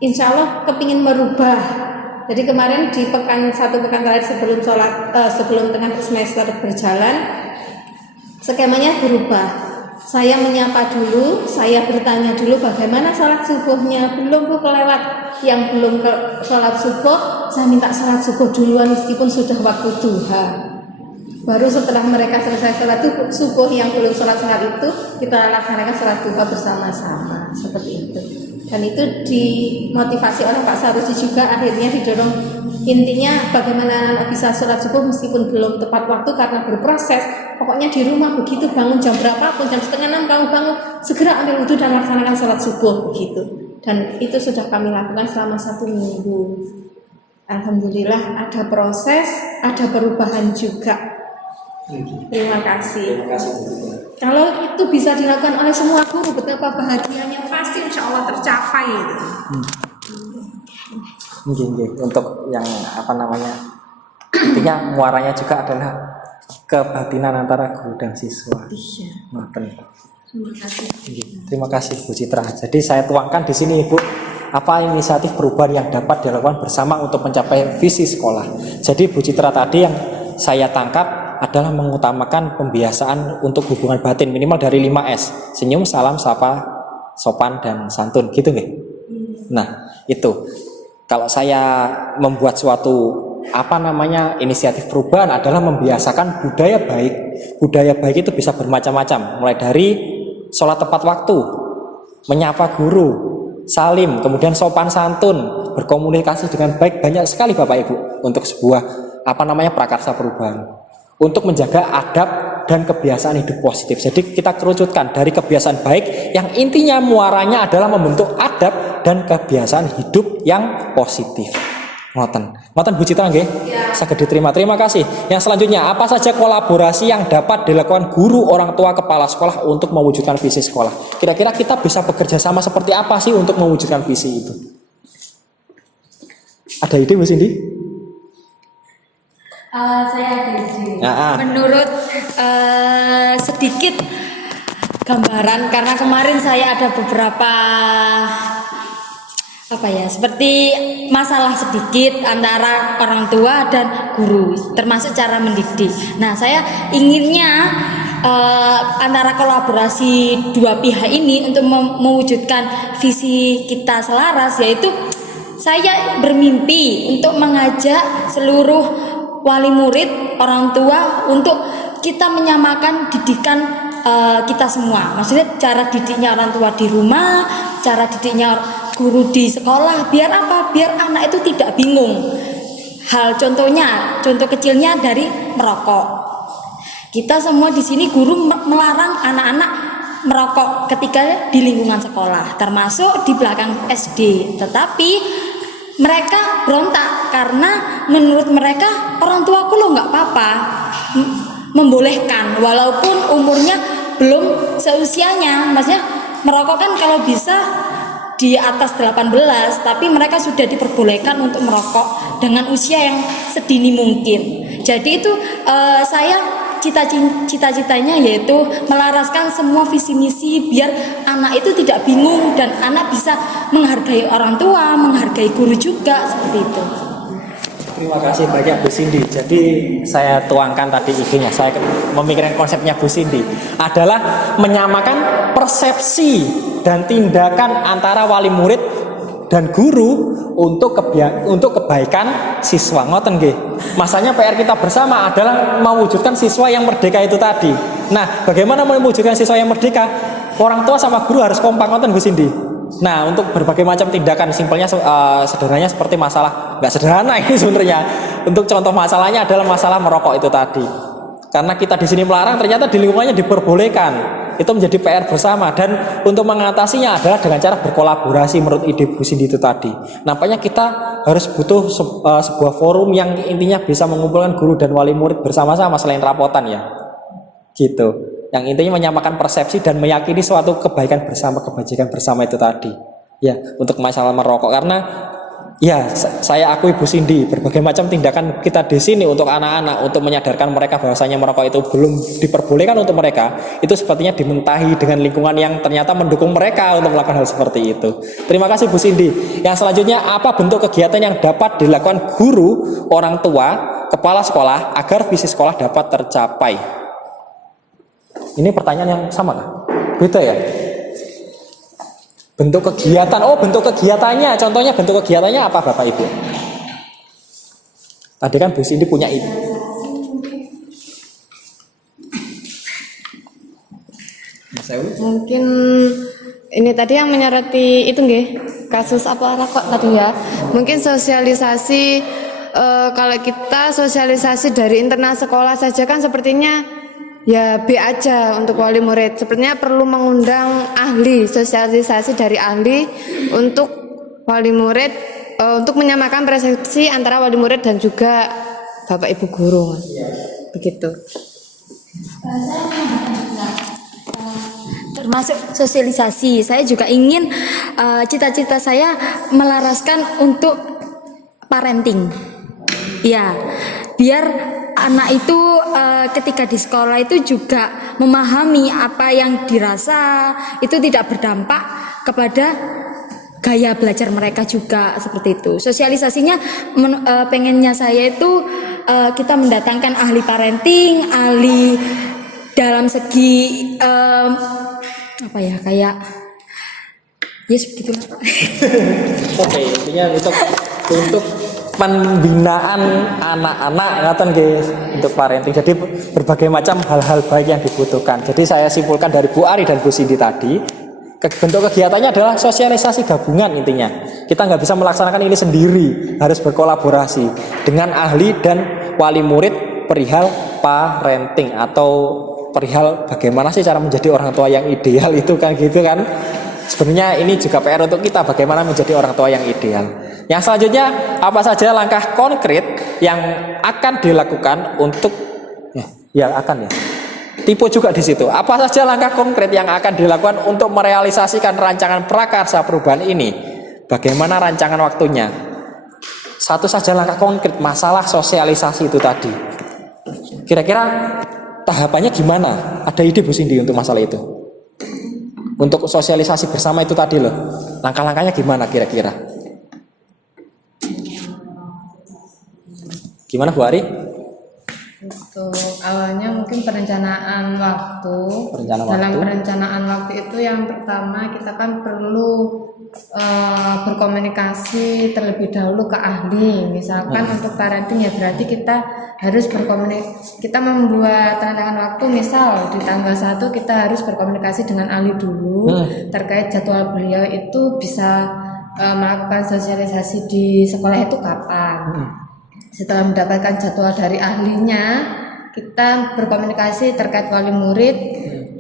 insya Allah kepingin merubah. Jadi kemarin di satu pekan terakhir sebelum tengah semester berjalan, skemanya berubah. Saya menyapa dulu, saya bertanya dulu bagaimana sholat subuhnya. Belum Bu, kelewat. Yang belum ke sholat subuh, saya minta sholat subuh duluan meskipun sudah waktu duha. Baru setelah mereka selesai sholat subuh yang belum sholat itu, kita laksanakan sholat duha bersama-sama. Seperti itu. Dan itu dimotivasi oleh Pak Sarusi juga, akhirnya didorong. Intinya bagaimana anak bisa sholat subuh meskipun belum tepat waktu karena berproses. Pokoknya di rumah begitu bangun jam berapapun, jam 5:30 kamu bangun, segera ambil wudhu dan laksanakan sholat subuh begitu. Dan itu sudah kami lakukan selama 1 minggu. Alhamdulillah ada proses, ada perubahan juga. Terima kasih. Kalau itu bisa dilakukan oleh semua guru, betapa bahagianya, pasti insya Allah tercapai itu. Untuk yang intinya muaranya juga adalah kebatinan antara guru dan siswa. Iya. Terima kasih Bu Citra. Jadi saya tuangkan di sini Ibu, apa inisiatif perubahan yang dapat dilakukan bersama untuk mencapai visi sekolah. Jadi Bu Citra tadi yang saya tangkap adalah mengutamakan pembiasaan untuk hubungan batin minimal dari 5S. Senyum, salam, sapa, sopan, dan santun. Gitu nggak? Nah, itu. Kalau saya membuat suatu inisiatif perubahan adalah membiasakan budaya baik. Budaya baik itu bisa bermacam-macam. Mulai dari sholat tepat waktu, menyapa guru, salim, kemudian sopan santun, berkomunikasi dengan baik. Banyak sekali Bapak Ibu untuk sebuah prakarsa perubahan. Untuk menjaga adab dan kebiasaan hidup positif. Jadi kita kerucutkan dari kebiasaan baik yang intinya muaranya adalah membentuk adab dan kebiasaan hidup yang positif. Ngoten Bu Citra nggih? Saged diterima. Terima kasih. Yang selanjutnya, apa saja kolaborasi yang dapat dilakukan guru, orang tua, kepala sekolah untuk mewujudkan visi sekolah? Kira-kira kita bisa bekerja sama seperti apa sih untuk mewujudkan visi itu? Ada ide Bu Cindy? Saya ada ide. Menurut sedikit gambaran, karena kemarin saya ada beberapa seperti masalah sedikit antara orang tua dan guru, termasuk cara mendidik. Nah, saya inginnya antara kolaborasi dua pihak ini untuk mewujudkan visi kita selaras, yaitu saya bermimpi untuk mengajak seluruh wali murid, orang tua untuk kita menyamakan didikan kita semua. Maksudnya cara didiknya orang tua di rumah, cara didiknya guru di sekolah. Biar apa? Biar anak itu tidak bingung. Contoh kecilnya dari merokok. Kita semua di sini guru melarang anak-anak merokok ketika di lingkungan sekolah, termasuk di belakang SD. Tetapi mereka berontak karena menurut mereka orang tuaku lo nggak apa-apa, membolehkan walaupun umurnya belum seusianya. Maksudnya merokok kan kalau bisa di atas 18, tapi mereka sudah diperbolehkan untuk merokok dengan usia yang sedini mungkin. Jadi itu saya cita-citanya yaitu melaraskan semua visi misi biar anak itu tidak bingung dan anak bisa menghargai orang tua, menghargai guru juga seperti itu. Terima kasih banyak Bu Cindy. Jadi saya tuangkan tadi isunya, saya memikirkan konsepnya Bu Cindy adalah menyamakan persepsi dan tindakan antara wali murid dan guru untuk kebaikan siswa. Ngoten nggih. Masanya PR kita bersama adalah mewujudkan siswa yang merdeka itu tadi. Nah, bagaimana mewujudkan siswa yang merdeka? Orang tua sama guru harus kompak, ngoten Bu Cindy. Nah, untuk berbagai macam tindakan, simpelnya sederhananya seperti masalah, nggak sederhana ini sebenarnya. Untuk contoh masalahnya adalah masalah merokok itu tadi. Karena kita di sini melarang, ternyata di lingkungannya diperbolehkan. Itu menjadi PR bersama, dan untuk mengatasinya adalah dengan cara berkolaborasi menurut ide Bu Cindy itu tadi. Nampaknya kita harus butuh sebuah forum yang intinya bisa mengumpulkan guru dan wali murid bersama-sama selain rapotan ya. Gitu. Yang intinya menyamakan persepsi dan meyakini suatu kebaikan bersama, kebajikan bersama itu tadi. Ya, untuk masalah merokok, karena ya saya akui Bu Cindy, berbagai macam tindakan kita di sini untuk anak-anak, untuk menyadarkan mereka bahwasanya merokok itu belum diperbolehkan untuk mereka, itu sepertinya dimentahi dengan lingkungan yang ternyata mendukung mereka untuk melakukan hal seperti itu. Terima kasih Bu Cindy. Yang selanjutnya, apa bentuk kegiatan yang dapat dilakukan guru, orang tua, kepala sekolah agar visi sekolah dapat tercapai? Ini pertanyaan yang sama kan? Beda ya? Bentuk kegiatan, bentuk kegiatannya, contohnya bentuk kegiatannya apa Bapak Ibu? Tadi kan Bu Cindy punya ide. Mungkin ini tadi yang menyoroti itu nggih, kasus apa kok tadi ya? Mungkin sosialisasi, kalau kita sosialisasi dari internal sekolah saja kan sepertinya ya B aja untuk wali murid. Sepertinya perlu mengundang ahli, sosialisasi dari ahli untuk wali murid, untuk menyamakan persepsi antara wali murid dan juga Bapak Ibu guru. Begitu. Termasuk sosialisasi, saya juga ingin cita-cita saya melaraskan untuk parenting. Ya, biar anak itu ketika di sekolah itu juga memahami apa yang dirasa itu tidak berdampak kepada gaya belajar mereka juga, seperti itu. Sosialisasinya pengennya saya itu kita mendatangkan ahli parenting, ahli dalam segi apa ya, kayak yes begitu. Oke, intinya untuk pembinaan anak-anak ngaten guys, untuk parenting. Jadi berbagai macam hal-hal baik yang dibutuhkan. Jadi saya simpulkan dari Bu Ari dan Bu Cindy tadi, bentuk kegiatannya adalah sosialisasi gabungan intinya. Kita nggak bisa melaksanakan ini sendiri, harus berkolaborasi dengan ahli dan wali murid perihal parenting atau perihal bagaimana sih cara menjadi orang tua yang ideal itu kan gitu kan. Sebenarnya ini juga PR untuk kita, bagaimana menjadi orang tua yang ideal. Yang selanjutnya, apa saja langkah konkret yang akan dilakukan untuk tipe juga di situ. Apa saja langkah konkret yang akan dilakukan untuk merealisasikan rancangan prakarsa perubahan ini? Bagaimana rancangan waktunya? Satu saja langkah konkret, masalah sosialisasi itu tadi. Kira-kira tahapannya gimana? Ada ide Bu Cindy untuk masalah itu? Untuk sosialisasi bersama itu tadi loh. Langkah-langkahnya gimana kira-kira? Gimana Bu Ari? Untuk awalnya mungkin perencanaan waktu. Dalam perencanaan waktu itu yang pertama kita kan perlu berkomunikasi terlebih dahulu ke ahli. Misalkan untuk parenting ya berarti kita harus berkomunikasi. Kita membuat rancangan waktu, misal di tanggal 1 kita harus berkomunikasi dengan ahli dulu terkait jadwal beliau itu bisa melakukan sosialisasi di sekolah itu kapan. Setelah mendapatkan jadwal dari ahlinya, kita berkomunikasi terkait wali murid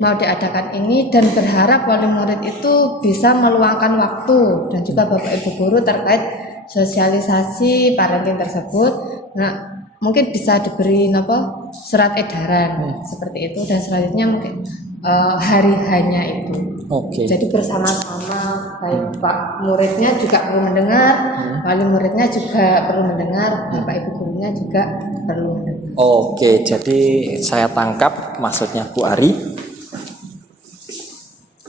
mau diadakan ini, dan berharap wali murid itu bisa meluangkan waktu dan juga Bapak Ibu guru terkait sosialisasi parenting tersebut. Nah, mungkin bisa diberi surat edaran seperti itu, dan selanjutnya mungkin hari hanya itu. Jadi bersama-sama, baik Pak muridnya juga perlu mendengar, wali muridnya juga perlu mendengar, Bapak Ibu gurunya juga perlu mendengar. Oke, jadi saya tangkap maksudnya Bu Ari.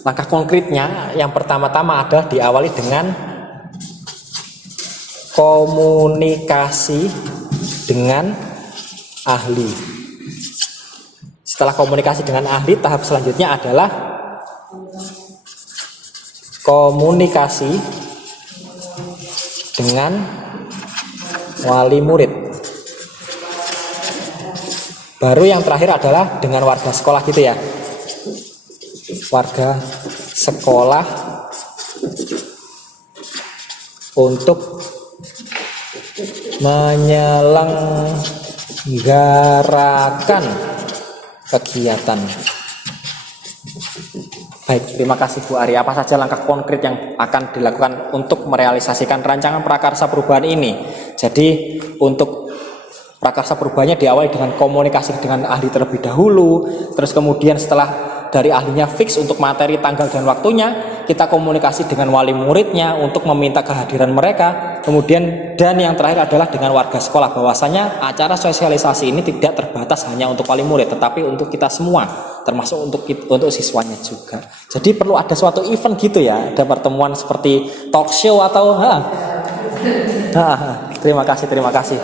Langkah konkretnya yang pertama-tama adalah diawali dengan komunikasi dengan ahli. Setelah komunikasi dengan ahli, tahap selanjutnya adalah komunikasi dengan wali murid. Baru yang terakhir adalah dengan warga sekolah gitu ya. Warga sekolah untuk menyelenggarakan kegiatan. Baik, terima kasih Bu Ari. Apa saja langkah konkret yang akan dilakukan untuk merealisasikan rancangan prakarsa perubahan ini? Jadi untuk prakarsa perubahannya diawali dengan komunikasi dengan ahli terlebih dahulu, terus kemudian setelah dari ahlinya fix untuk materi, tanggal, dan waktunya, kita komunikasi dengan wali muridnya untuk meminta kehadiran mereka. Kemudian dan yang terakhir adalah dengan warga sekolah, bahwasanya acara sosialisasi ini tidak terbatas hanya untuk wali murid, tetapi untuk kita semua, termasuk untuk siswanya juga. Jadi perlu ada suatu event gitu ya, ada pertemuan seperti talk show atau terima kasih.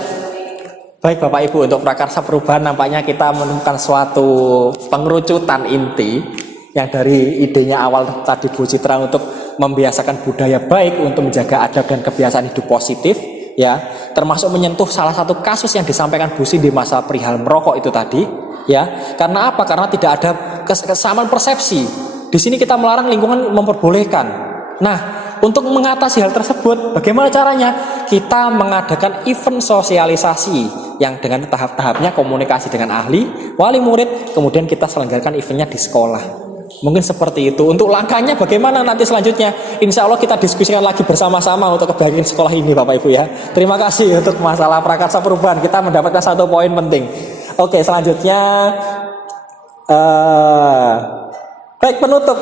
Baik Bapak Ibu, untuk prakarsa perubahan nampaknya kita menemukan suatu pengerucutan inti yang dari idenya awal tadi Bu Citra untuk membiasakan budaya baik, untuk menjaga adab dan kebiasaan hidup positif ya, termasuk menyentuh salah satu kasus yang disampaikan Bu Cindy di masa perihal merokok itu tadi ya. Karena apa? Karena tidak ada kesamaan persepsi. Di sini kita melarang, lingkungan memperbolehkan. Nah, untuk mengatasi hal tersebut, bagaimana caranya? Kita mengadakan event sosialisasi yang dengan tahap-tahapnya komunikasi dengan ahli, wali murid, kemudian kita selenggarakan eventnya di sekolah. Mungkin seperti itu. Untuk langkahnya bagaimana nanti selanjutnya? Insya Allah kita diskusikan lagi bersama-sama untuk kebaikan sekolah ini Bapak Ibu ya. Terima kasih untuk masalah prakarsa perubahan. Kita mendapatkan satu poin penting. Oke, selanjutnya baik, penutup.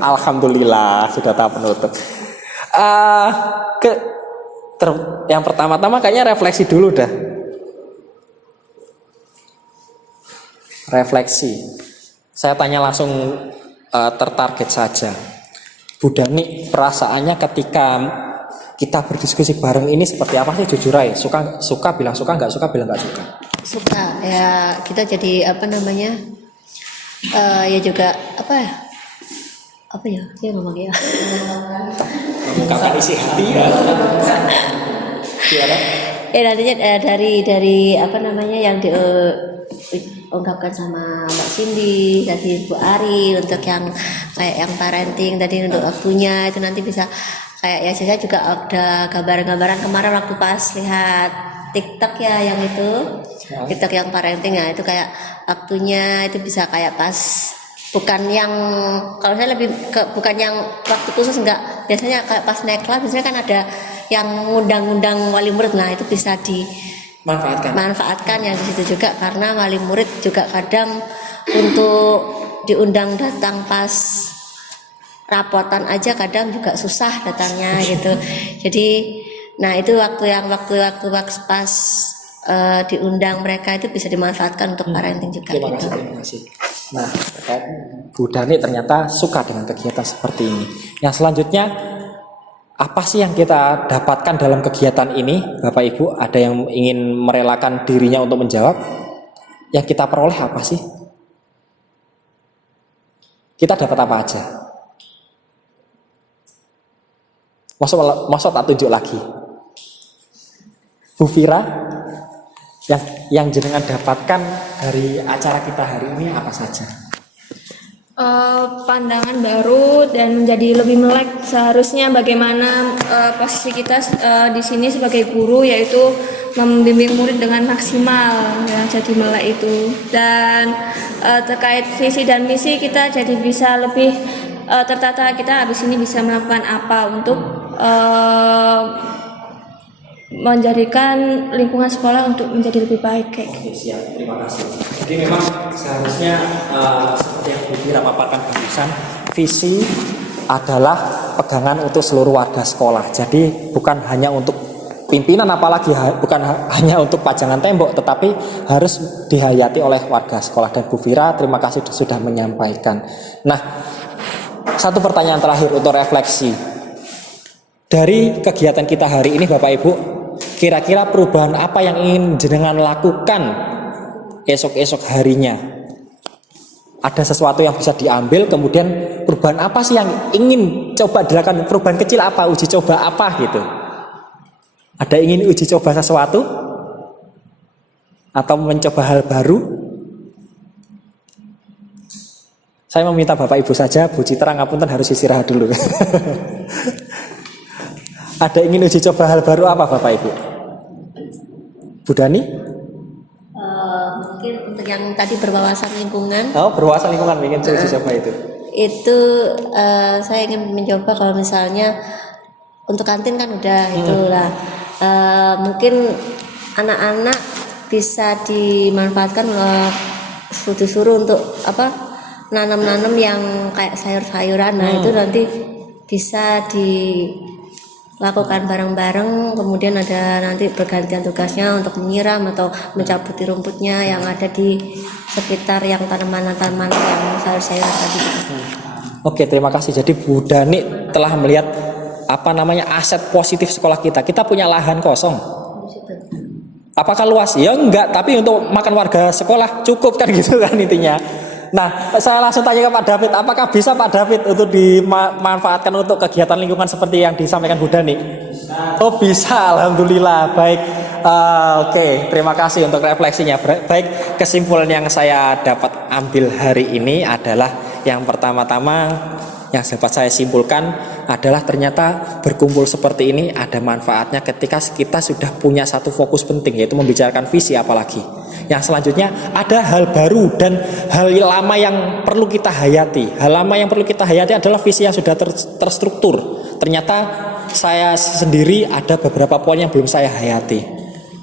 Alhamdulillah sudah tahap penutup. Yang pertama-tama kayaknya refleksi dulu dah. Refleksi. Saya tanya langsung tertarget saja. Bu Dani, perasaannya ketika kita berdiskusi bareng ini seperti apa sih, jujur aja? Suka bilang suka, nggak suka bilang nggak suka. Suka ya, kita jadi ya juga dia ngomong ya. Mengungkapkan isi hati ya. Ya nantinya dari yang diungkapkan sama Mbak Cindy tadi, Bu Ari, untuk yang kayak yang parenting tadi, untuk waktunya itu nanti bisa kayak ya, saya juga ada gambaran-gambaran kemarin waktu pas lihat TikTok ya, yang itu TikTok yang parenting ya, itu kayak waktunya itu bisa kayak pas, bukan yang, kalau saya lebih ke bukan yang waktu khusus, enggak, biasanya kayak pas naik kelas biasanya kan ada yang ngundang-ngundang wali murid, nah itu bisa dimanfaatkan yang di situ juga, karena wali murid juga kadang untuk diundang datang pas rapotan aja kadang juga susah datangnya gitu. Jadi nah itu waktu pas diundang mereka itu bisa dimanfaatkan untuk parenting juga. Terima kasih. Nah, Bu Dani ternyata suka dengan kegiatan seperti ini. Yang selanjutnya, apa sih yang kita dapatkan dalam kegiatan ini? Bapak Ibu, ada yang ingin merelakan dirinya untuk menjawab? Yang kita peroleh apa sih? Kita dapat apa aja? Masuk tak tunjuk lagi. Bu Fira, yang jenengan dapatkan dari acara kita hari ini apa saja? Pandangan baru dan menjadi lebih melek seharusnya bagaimana posisi kita di sini sebagai guru, yaitu membimbing murid dengan maksimal ya, jadi melek itu, dan terkait visi dan misi kita jadi bisa lebih tertata, kita habis ini bisa melakukan apa untuk menjadikan lingkungan sekolah untuk menjadi lebih baik kayak gitu. Siap, terima kasih. Jadi memang seharusnya seperti yang Bu Fira paparkan barusan, visi adalah pegangan untuk seluruh warga sekolah. Jadi bukan hanya untuk pimpinan apalagi bukan hanya untuk pajangan tembok, tetapi harus dihayati oleh warga sekolah. Dan Bu Fira, terima kasih sudah menyampaikan. Nah, satu pertanyaan terakhir untuk refleksi dari kegiatan kita hari ini, Bapak Ibu. Kira-kira perubahan apa yang ingin jenengan lakukan esok-esok harinya? Ada sesuatu yang bisa diambil, kemudian perubahan apa sih yang ingin coba dilakukan? Perubahan kecil apa, uji coba apa gitu? Ada ingin uji coba sesuatu? Atau mencoba hal baru? Saya meminta Bapak Ibu saja, Bu Citra ngapunten harus istirahat dulu. Ada ingin uji coba hal baru apa Bapak Ibu? Bu Dani? Mungkin untuk yang tadi berwawasan lingkungan. Oh, berwawasan lingkungan ingin uji coba itu. Itu saya ingin mencoba kalau misalnya untuk kantin kan udah itulah. Mungkin anak-anak bisa dimanfaatkan disuruh untuk nanam-nanam yang kayak sayur-sayuran. Nah itu nanti bisa dilakukan bareng-bareng, kemudian ada nanti bergantian tugasnya untuk menyiram atau mencabuti rumputnya yang ada di sekitar yang tanaman-tanaman yang sayur-sayuran tadi. Oke, terima kasih. Jadi Bu Dani telah melihat aset positif sekolah kita. Kita punya lahan kosong. Apakah luas? Ya enggak, tapi untuk makan warga sekolah cukup kan gitu kan intinya. Nah, saya langsung tanya ke Pak David, apakah bisa Pak David untuk dimanfaatkan untuk kegiatan lingkungan seperti yang disampaikan Bu Dani? Oh bisa, alhamdulillah. Baik, oke, terima kasih untuk refleksinya. Baik, kesimpulan yang saya dapat ambil hari ini adalah yang pertama-tama yang dapat saya simpulkan adalah ternyata berkumpul seperti ini ada manfaatnya ketika kita sudah punya satu fokus penting, yaitu membicarakan visi apalagi. Yang selanjutnya ada hal baru dan hal lama yang perlu kita hayati. Hal lama yang perlu kita hayati adalah visi yang sudah terstruktur. Ternyata saya sendiri ada beberapa poin yang belum saya hayati.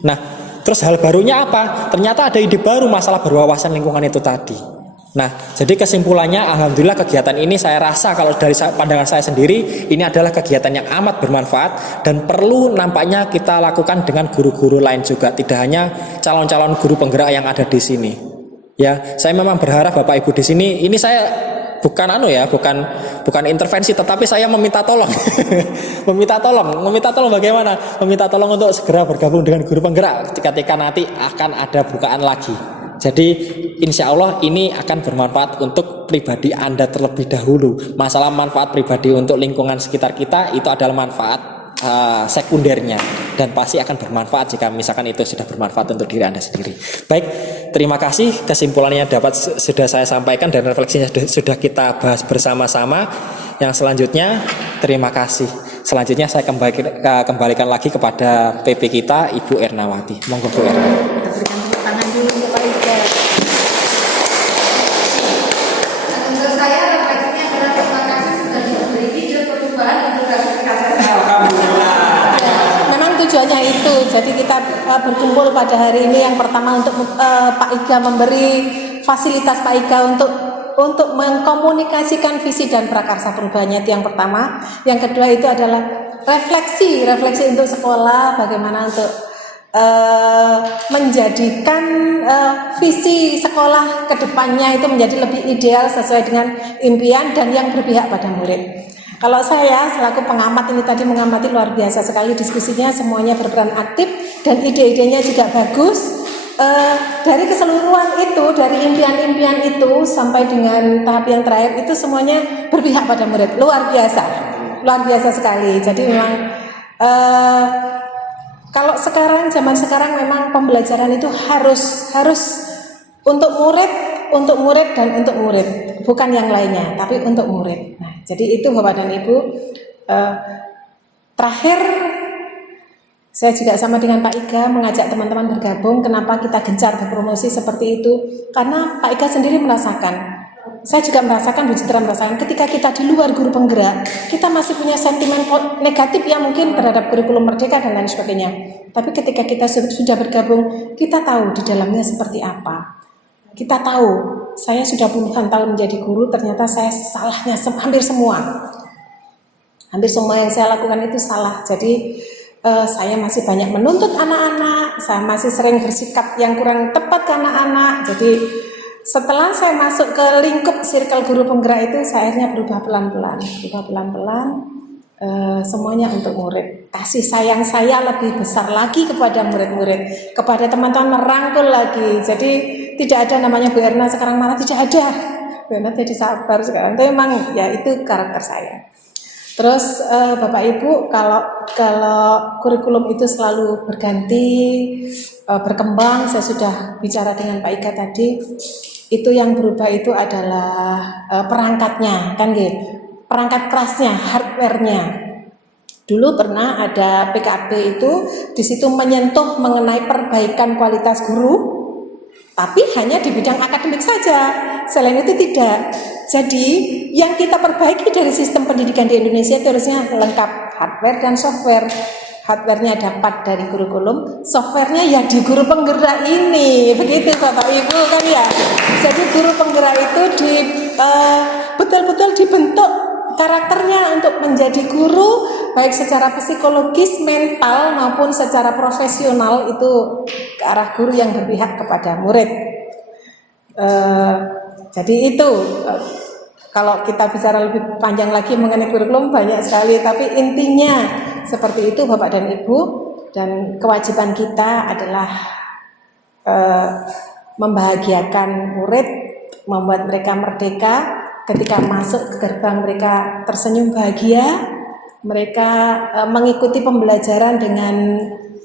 Nah, terus hal barunya apa? Ternyata ada ide baru masalah berwawasan lingkungan itu tadi. Nah, jadi kesimpulannya alhamdulillah kegiatan ini saya rasa kalau dari pandangan saya sendiri ini adalah kegiatan yang amat bermanfaat dan perlu nampaknya kita lakukan dengan guru-guru lain juga, tidak hanya calon-calon guru penggerak yang ada di sini. Ya, saya memang berharap Bapak Ibu di sini ini saya bukan bukan intervensi, tetapi saya meminta tolong. meminta tolong bagaimana? Meminta tolong untuk segera bergabung dengan guru penggerak ketika nanti akan ada bukaan lagi. Jadi insya Allah ini akan bermanfaat untuk pribadi Anda terlebih dahulu. Masalah manfaat pribadi untuk lingkungan sekitar kita itu adalah manfaat sekundernya dan pasti akan bermanfaat jika misalkan itu sudah bermanfaat untuk diri Anda sendiri. Baik, terima kasih. Kesimpulannya sudah saya sampaikan dan refleksinya sudah kita bahas bersama-sama. Yang selanjutnya terima kasih. Selanjutnya saya kembalikan lagi kepada PP kita Ibu Ernawati. Monggo Bu Erna. Berikan tepuk tangan dulu untuk Pak Ida. Untuk saya refleksinya adalah terima kasih sudah diberi ide perubahan untuk memang tujuannya itu. Jadi kita berkumpul pada hari ini yang pertama untuk Pak Iga memberi fasilitas Pak Iga untuk mengkomunikasikan visi dan prakarsa perubahannya, itu yang pertama. Yang kedua itu adalah refleksi untuk sekolah, bagaimana untuk menjadikan visi sekolah ke depannya itu menjadi lebih ideal sesuai dengan impian dan yang berpihak pada murid. Kalau saya selaku pengamat ini tadi mengamati luar biasa sekali diskusinya, semuanya berperan aktif dan ide-idenya juga bagus. Dari keseluruhan itu, dari impian-impian itu sampai dengan tahap yang terakhir itu semuanya berpihak pada murid, luar biasa sekali. Jadi memang kalau zaman sekarang memang pembelajaran itu harus untuk murid dan untuk murid, bukan yang lainnya, tapi untuk murid. Nah, jadi itu Bapak dan Ibu. Terakhir, saya juga sama dengan Pak Iga mengajak teman-teman bergabung. Kenapa kita gencar berpromosi seperti itu? Karena Pak Iga sendiri merasakan, saya juga merasakan, Bu Citra merasakan, ketika kita di luar guru penggerak, kita masih punya sentimen negatif yang mungkin terhadap kurikulum merdeka dan lain sebagainya. Tapi ketika kita sudah bergabung, kita tahu di dalamnya seperti apa. Kita tahu, saya sudah puluhan tahun menjadi guru, ternyata saya salahnya hampir semua yang saya lakukan itu salah. Jadi saya masih banyak menuntut anak-anak, saya masih sering bersikap yang kurang tepat ke anak-anak. Jadi setelah saya masuk ke lingkup circle guru penggerak itu, saya akhirnya berubah pelan-pelan, semuanya untuk murid. Kasih sayang saya lebih besar lagi kepada murid-murid, kepada teman-teman, merangkul lagi. Jadi tidak ada namanya Bu Erna sekarang marah, tidak ada. Bu Erna jadi sabar sekarang. Itu memang ya itu karakter saya. Terus Bapak Ibu, kalau kurikulum itu selalu berganti, berkembang, saya sudah bicara dengan Pak Ika tadi, itu yang berubah itu adalah perangkatnya, kan gitu, perangkat kerasnya, hardware-nya. Dulu pernah ada PKB itu, di situ menyentuh mengenai perbaikan kualitas guru, tapi hanya di bidang akademik saja, selain itu tidak. Jadi yang kita perbaiki dari sistem pendidikan di Indonesia itu harusnya lengkap hardware dan software. Hardware-nya dapat dari kurikulum, software-nya ya di guru penggerak ini, begitu Bapak Ibu kan ya. Jadi guru penggerak itu betul-betul dibentuk karakternya untuk menjadi guru, baik secara psikologis, mental maupun secara profesional, itu ke arah guru yang berpihak kepada murid. Jadi itu kalau kita bicara lebih panjang lagi mengenai kurikulum banyak sekali, tapi intinya seperti itu Bapak dan Ibu, dan kewajiban kita adalah membahagiakan murid, membuat mereka merdeka. Ketika masuk ke gerbang mereka tersenyum bahagia, mereka mengikuti pembelajaran dengan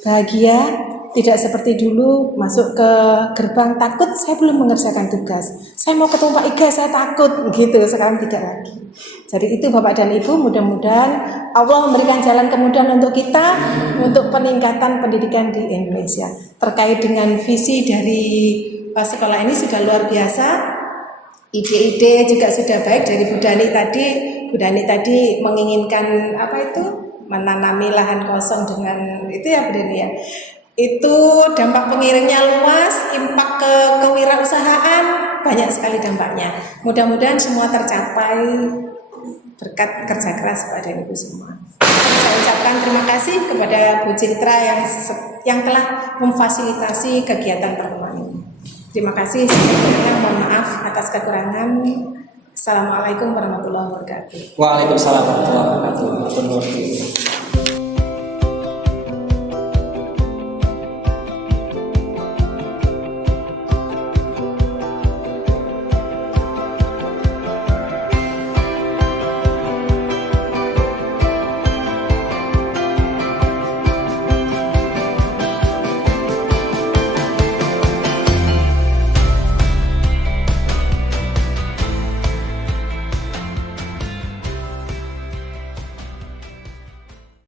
bahagia. Tidak seperti dulu masuk ke gerbang takut, saya belum mengerjakan tugas, saya mau ketemu Pak Iga, saya takut, gitu. Sekarang tidak lagi. Jadi itu Bapak dan Ibu, mudah-mudahan Allah memberikan jalan kemudahan untuk kita untuk peningkatan pendidikan di Indonesia. Terkait dengan visi dari sekolah ini sudah luar biasa, ide-ide juga sudah baik dari Bu Dani tadi. Bu Dani tadi menginginkan menanami lahan kosong dengan itu ya Bu Dani ya. Itu dampak pengiringnya luas, impak ke kewirausahaan, banyak sekali dampaknya. Mudah-mudahan semua tercapai berkat kerja keras Pak dan Ibu semua. Saya ucapkan terima kasih kepada Bu Citra yang telah memfasilitasi kegiatan pertemuan ini. Terima kasih, mohon maaf atas kekurangan. Assalamualaikum warahmatullahi wabarakatuh. Waalaikumsalam warahmatullahi wabarakatuh.